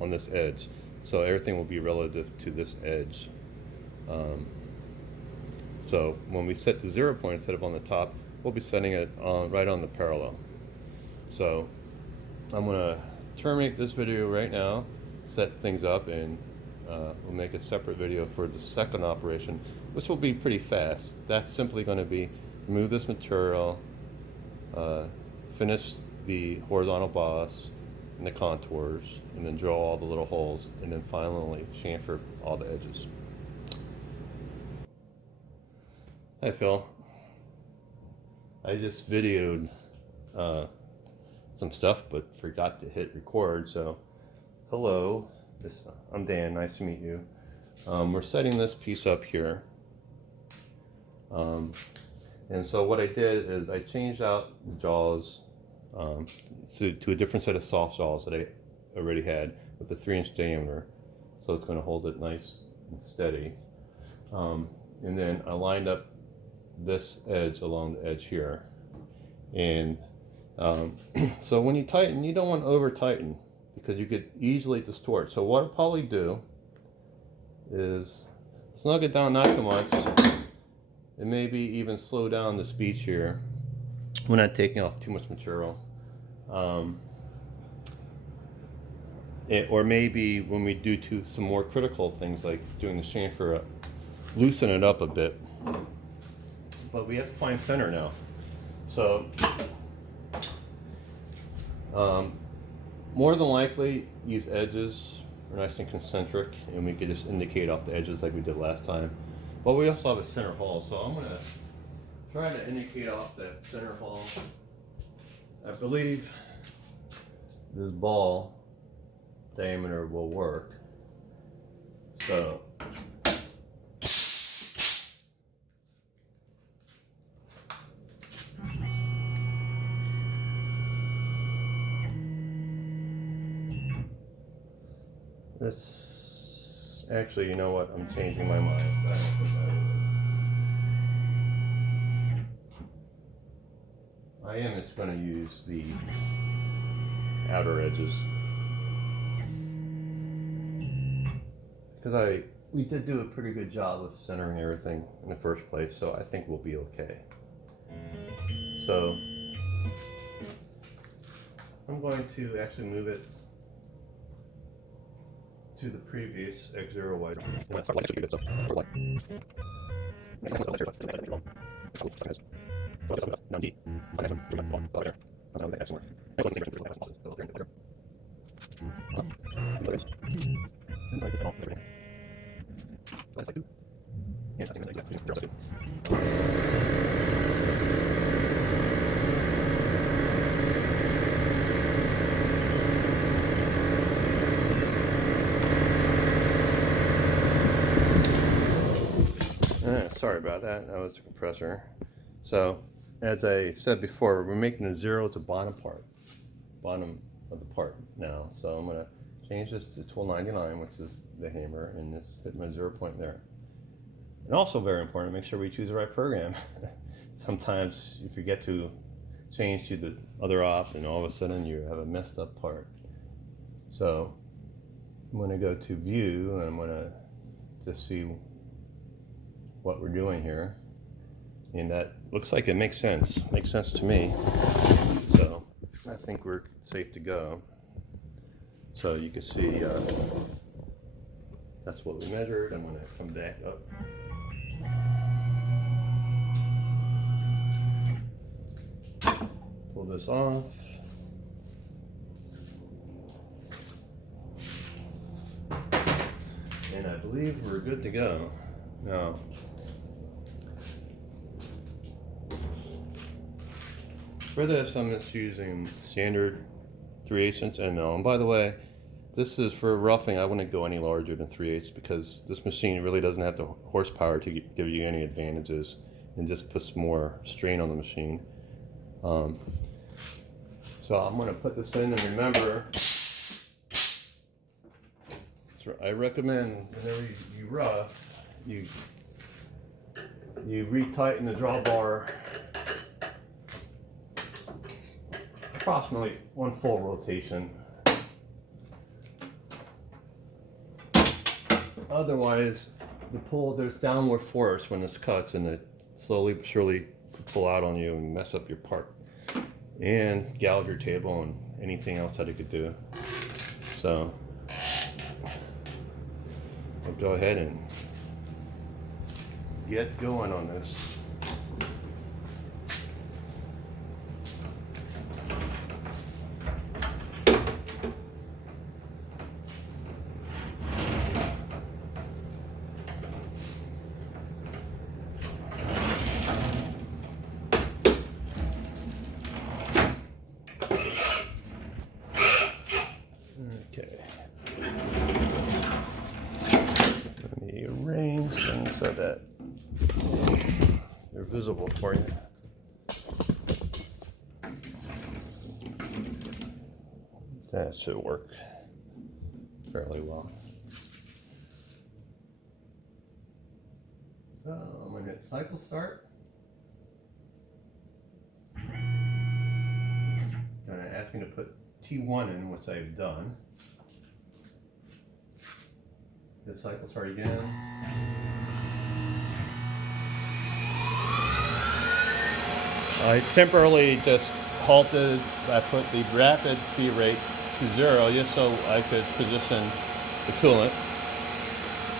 on this edge. So everything will be relative to this edge. So when we set the 0 point instead of on the top, we'll be setting it on right on the parallel. So I'm going to terminate this video right now, set things up, and we'll make a separate video for the second operation, which will be pretty fast. That's simply going to be remove this material, finish the horizontal boss and the contours, and then draw all the little holes, and then finally chamfer all the edges. Hi Phil. I just videoed some stuff but forgot to hit record, so hello, I'm Dan, nice to meet you. We're setting this piece up here, and so what I did is I changed out the jaws to a different set of soft jaws that I already had with a 3 inch diameter, so it's going to hold it nice and steady. And then I lined up this edge along the edge here, and so when you tighten, you don't want to over tighten because you could easily distort. So what I'll probably do is snug it down not too much, and maybe even slow down the speech here. We're not taking off too much material. Or maybe when we do some more critical things like doing the chamfer, loosen it up a bit. But we have to find center now. So more than likely, these edges are nice and concentric, and we could just indicate off the edges like we did last time. But we also have a center hole, so I'm going to try to indicate off that center hole. I believe this ball diameter will work. So this, actually, you know what? I'm changing my mind. I am just going to use the outer edges because we did do a pretty good job of centering everything in the first place, so I think we'll be okay. So I'm going to actually move it to the previous X0 wide. Sorry about that. That was the compressor. So, as I said before, we're making the 0 to bottom of the part now. So I'm going to change this to tool 99, which is the hammer, and just hit my 0 point there. And also very important, make sure we choose the right program. Sometimes you forget to change to the other op, and all of a sudden you have a messed up part. So I'm going to go to view, and I'm going to just see what we're doing here, and that looks like it makes sense to me, so I think we're safe to go. So you can see that's what we measured. I'm going to come back up. Pull this off. And I believe we're good to go. Now, for this, I'm just using standard 3/8 inch end mill. And by the way, this is for roughing. I wouldn't go any larger than 3/8 because this machine really doesn't have the horsepower to give you any advantages, and just puts more strain on the machine. So I'm going to put this in, and remember, I recommend whenever you rough, you retighten the drawbar approximately one full rotation. Otherwise, there's downward force when this cuts, and it slowly but surely could pull out on you and mess up your part and gouge your table and anything else that it could do. So I'll go ahead and get going on this. So that they're visible for you. That should work fairly well. So I'm going to hit cycle start. Going to ask me to put T1 in, which I've done. Hit cycle start again. I temporarily just halted. I put the rapid feed rate to 0 just so I could position the coolant.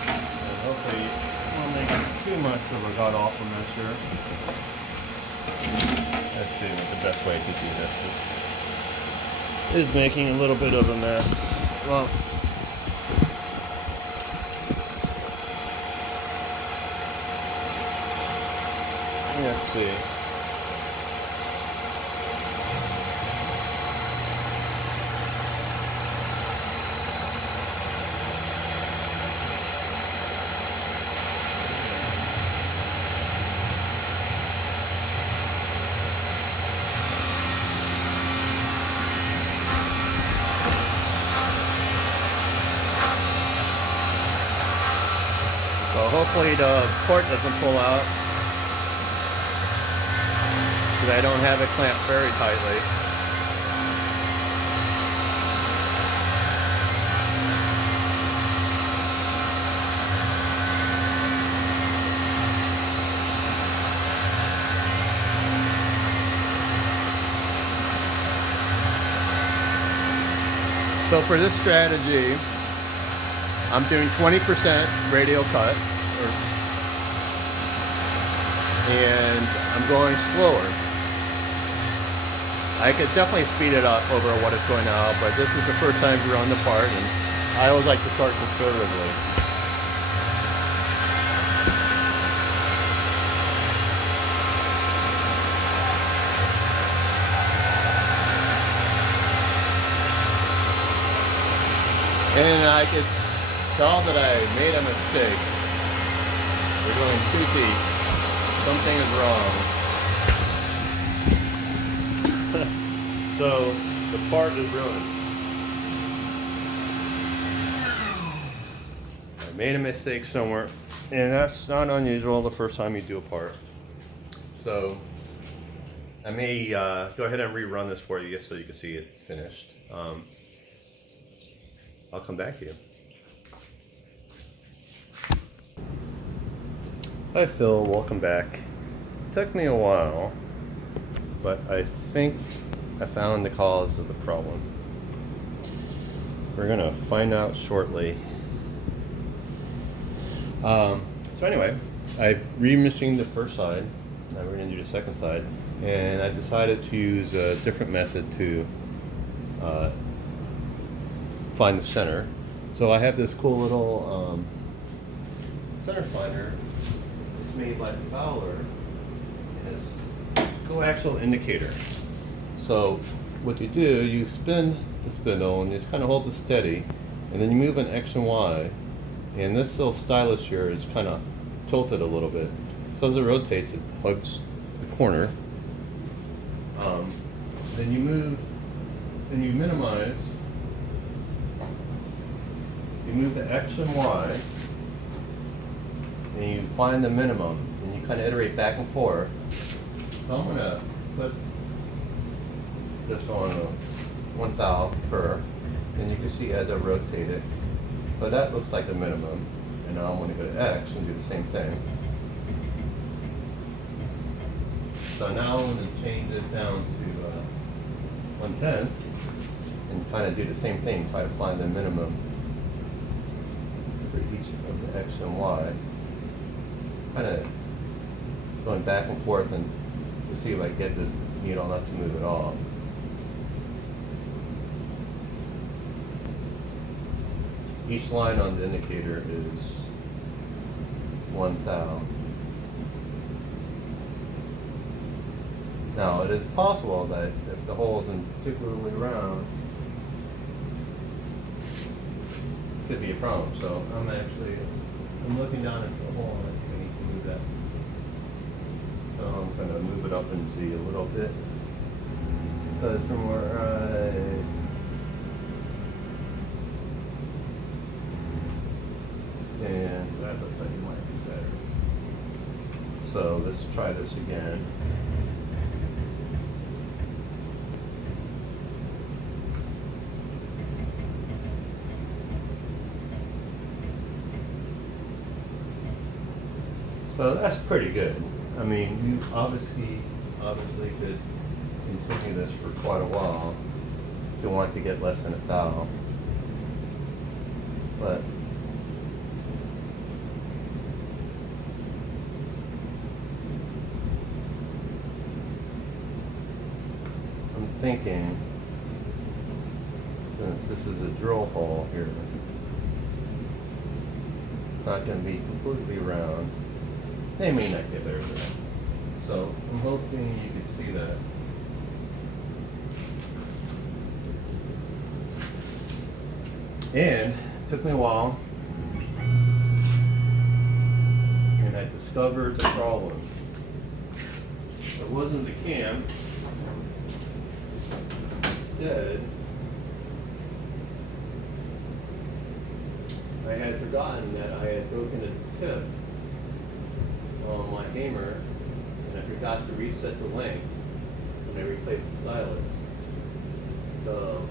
And hopefully it won't make too much of a god-awful mess here. Let's see what the best way to do this is making a little bit of a mess. Well, let's see. So hopefully the port doesn't pull out, because I don't have it clamped very tightly. So for this strategy, I'm doing 20% radial cut, and I'm going slower. I could definitely speed it up over what it's going now, but this is the first time we run the part, and I always like to start conservatively. And I could tell that I made a mistake. We're going too deep. Something is wrong. So the part is ruined. I made a mistake somewhere, and that's not unusual the first time you do a part. So I may go ahead and rerun this for you just so you can see it finished. I'll come back to you. Hi Phil, welcome back. It took me a while, but I think I found the cause of the problem. We're gonna find out shortly. So anyway, I re-machined the first side. Now we're gonna do the second side, and I decided to use a different method to find the center. So I have this cool little center finder is made by Fowler. It has a coaxial indicator. So what you do, you spin the spindle and you just kind of hold it steady, and then you move an X and Y, and this little stylus here is kind of tilted a little bit. So as it rotates, it hugs the corner. Then you move, then you minimize. You move the X and Y, and you find the minimum, and you kind of iterate back and forth. So I'm going to put this on 1 thou per, and you can see as I rotate it. So that looks like the minimum, and now I'm going to go to X and do the same thing. So now I'm going to change it down to 1/10 and kind of do the same thing, try to find the minimum for each of the X and Y. Kind of going back and forth and to see if I get this needle not to move at all. Each line on the indicator is 1 thou. Now, it is possible that if the hole isn't particularly round, it could be a problem. So I'm looking down into the hole and I think I need to move that. So I'm going to move it up and see a little bit. Because from where I stand, that looks like it might be better. So let's try this again. So that's pretty good. I mean, you obviously could continue this for quite a while if you want to get less than 1 thou. But I'm thinking, since this is a drill hole here, it's not going to be completely round. They may not get there today. So I'm hoping you can see that. And it took me a while, and I discovered the problem. It wasn't the cam. Instead, I had forgotten that I had broken a tip on my hammer, and I forgot to reset the length when I replaced the stylus. So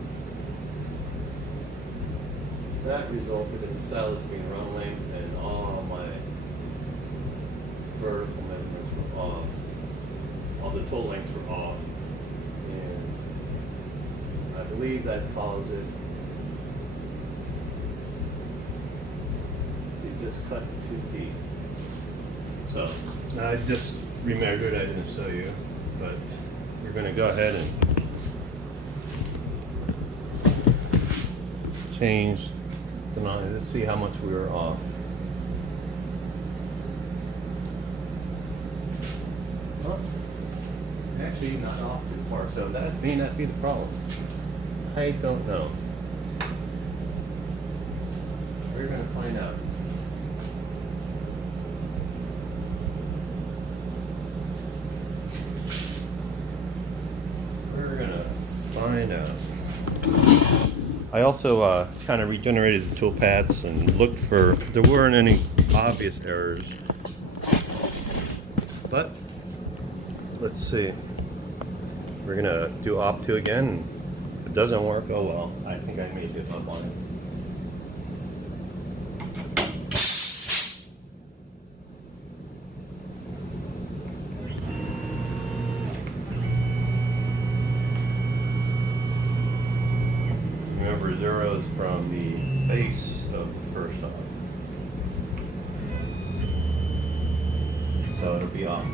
that resulted in the stylus being wrong length and all my vertical measurements were off. All the toe lengths were off. And I believe that caused it to just cut too deep. So I just remeasured, I didn't show you, but we're going to go ahead and change the line. Let's see how much we were off. Well, actually not off too far, so that may not be the problem. I don't know. We're going to find out. Find out. I also kind of regenerated the tool paths and looked for, there weren't any obvious errors. But let's see. We're gonna do op 2 again. If it doesn't work, oh well. I think I made it up on it. Remember, zeros from the face of the first op. So it'll be off.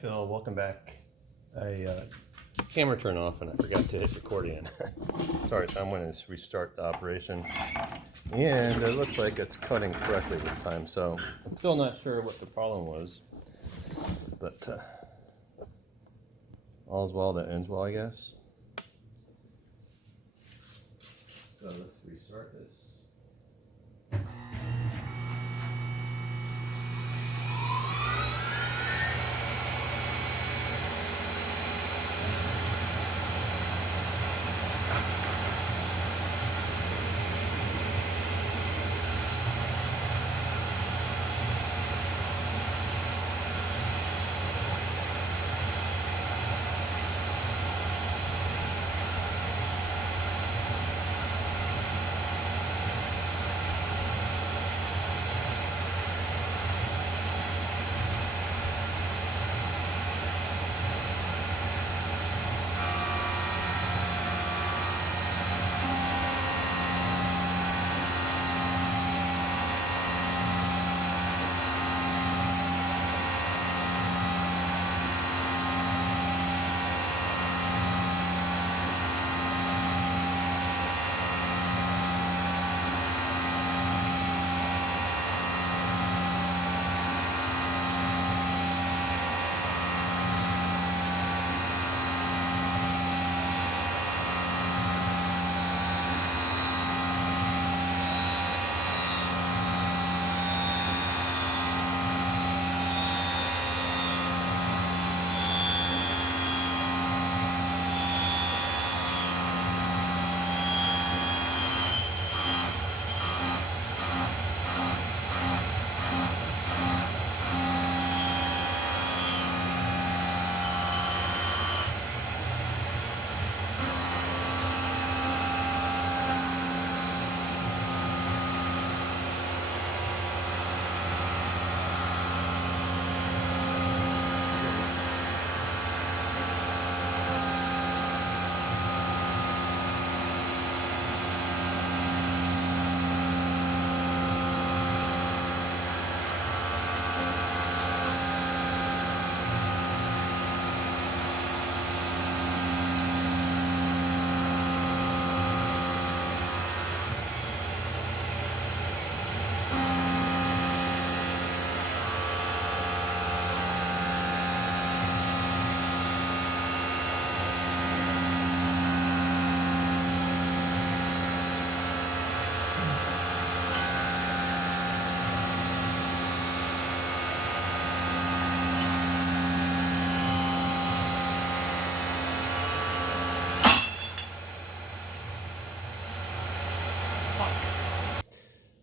Phil, welcome back. Camera turned off and I forgot to hit record again. Sorry, I'm going to restart the operation. And it looks like it's cutting correctly this time, so I'm still not sure what the problem was. But all's well that ends well, I guess. So let's restart this.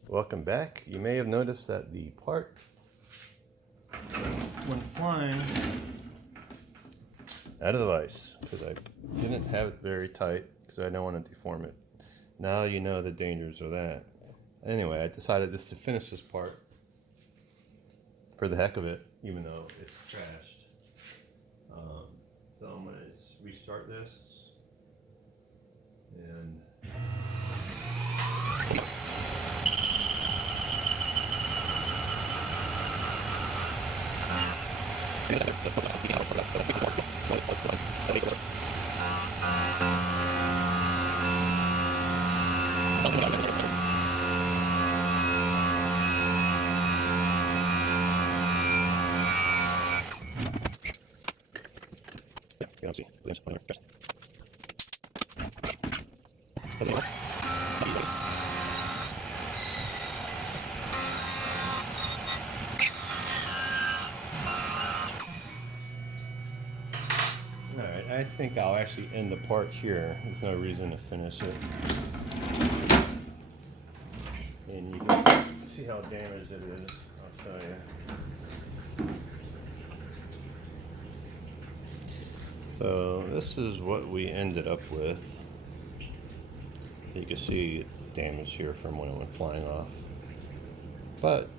Welcome back. You may have noticed that the part went flying out of the vise because I didn't have it very tight because I don't want to deform it. Now you know the dangers of that. Anyway, I decided just to finish this part for the heck of it, even though it's trashed. So I'm going to restart this and Alright, I think I'll actually end the part here. There's no reason to finish it. And you can see how damaged it is. I'll show you. So this is what we ended up with. You can see damage here from when it went flying off. But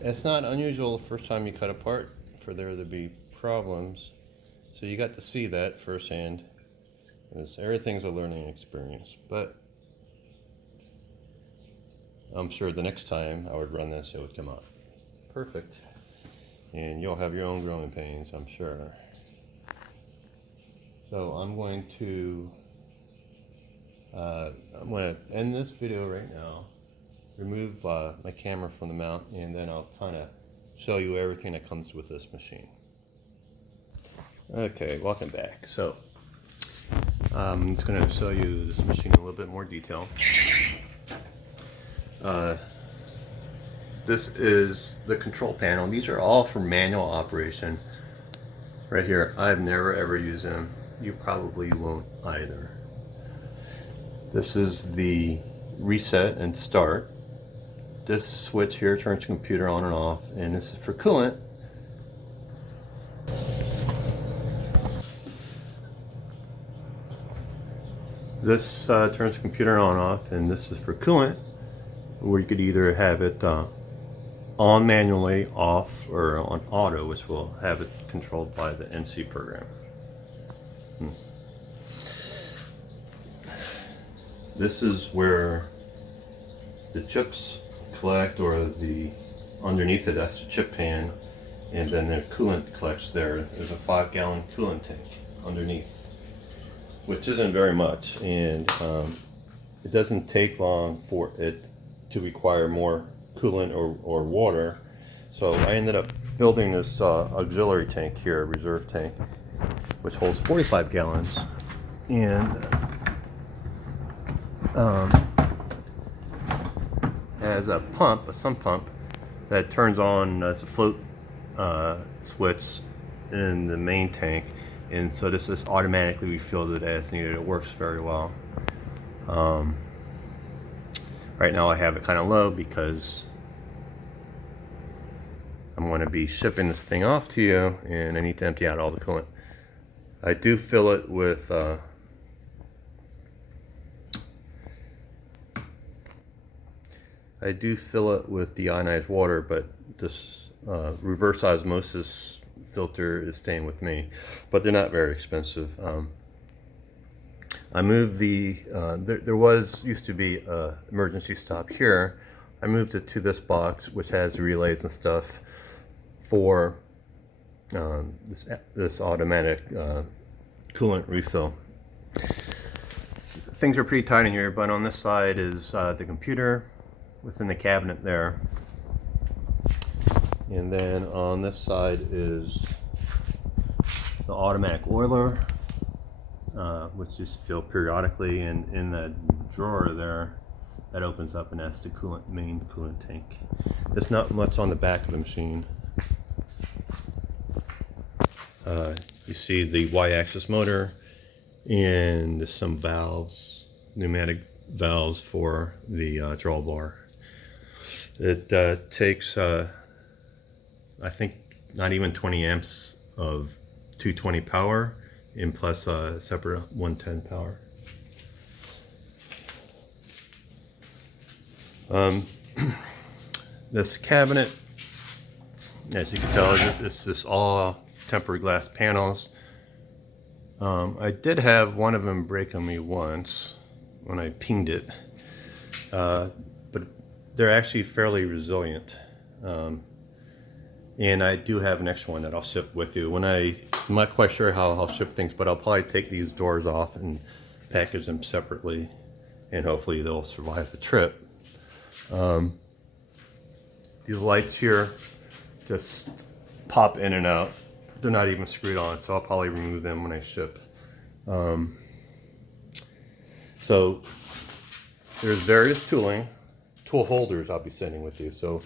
it's not unusual the first time you cut a part for there to be problems. So you got to see that firsthand. Everything's a learning experience. But I'm sure the next time I would run this, it would come out perfect. and you'll have your own growing pains, I'm sure. So I'm going to end this video right now, remove my camera from the mount, and then I'll kind of show you everything that comes with this machine. Okay, welcome back. So I'm just going to show you this machine in a little bit more detail. This is the control panel. These are all for manual operation. Right here, I've never ever used them. You probably won't either. This is the reset and start. This switch here turns the computer on and off, and this is for coolant. This turns the computer on and off, and this is for coolant, where you could either have it on manually, off, or on auto, which will have it controlled by the NC program. This is where the chips collect, or the underneath it, that's the chip pan, and then the coolant collects there. There's a 5-gallon coolant tank underneath, which isn't very much, and it doesn't take long for it to require more coolant or water. So I ended up building this auxiliary tank here, a reserve tank, which holds 45 gallons, and has a pump, a sump pump, that turns on as a float switch in the main tank, and so this just automatically refills it as needed. It works very well. Right now I have it kind of low because I'm going to be shipping this thing off to you, and I need to empty out all the coolant. I do fill it with deionized water, but this reverse osmosis filter is staying with me, but they're not very expensive. I moved the there used to be a emergency stop here. I moved it to this box, which has relays and stuff for this automatic coolant refill. Things are pretty tight in here, but on this side is the computer within the cabinet there, and then on this side is the automatic oiler, which is filled periodically, and in that drawer there that opens up, and that's the main coolant tank. There's not much on the back of the machine. You see the Y-axis motor, and there's some valves, pneumatic valves for the draw bar. It takes I think not even 20 amps of 220 power, and plus a separate 110 power. This cabinet, as you can tell, it's just all tempered glass panels. I did have one of them break on me once when I pinged it, but they're actually fairly resilient. And I do have an extra one that I'll ship with you. I'm not quite sure how I'll ship things, but I'll probably take these doors off and package them separately, and hopefully they'll survive the trip. These lights here just pop in and out. They're not even screwed on, so I'll probably remove them when I ship. So there's various tool holders I'll be sending with you. So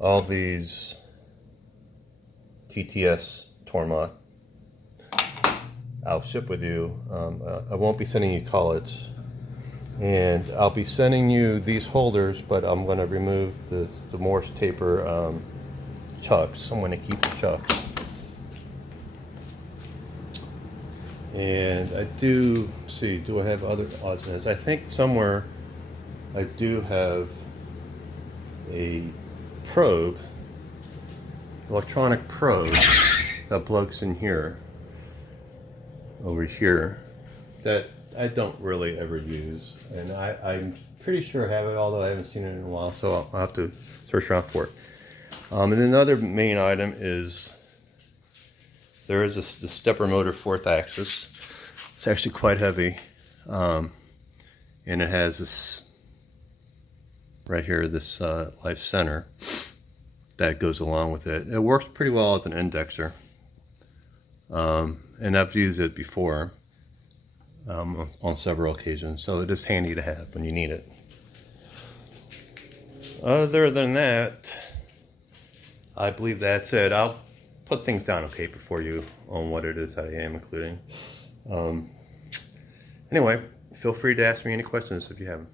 all these TTS Tormach I'll ship with you. I won't be sending you collets, and I'll be sending you these holders, but I'm going to remove the Morse taper chucks. I'm going to keep the chucks. And I do I have other odds and ends? I think somewhere I do have a probe, electronic probe, that plugs in here, over here, that I don't really ever use, and I'm pretty sure I have it, although I haven't seen it in a while, so I'll have to search around for it. And another main item is there is the stepper motor 4th axis. It's actually quite heavy, and it has this right here, this life center that goes along with it. It works pretty well as an indexer, and I've used it before on several occasions, so it is handy to have when you need it. Other than that, I believe that's it. I'll put things down on paper for you on what it is I am including. Anyway, feel free to ask me any questions if you have them.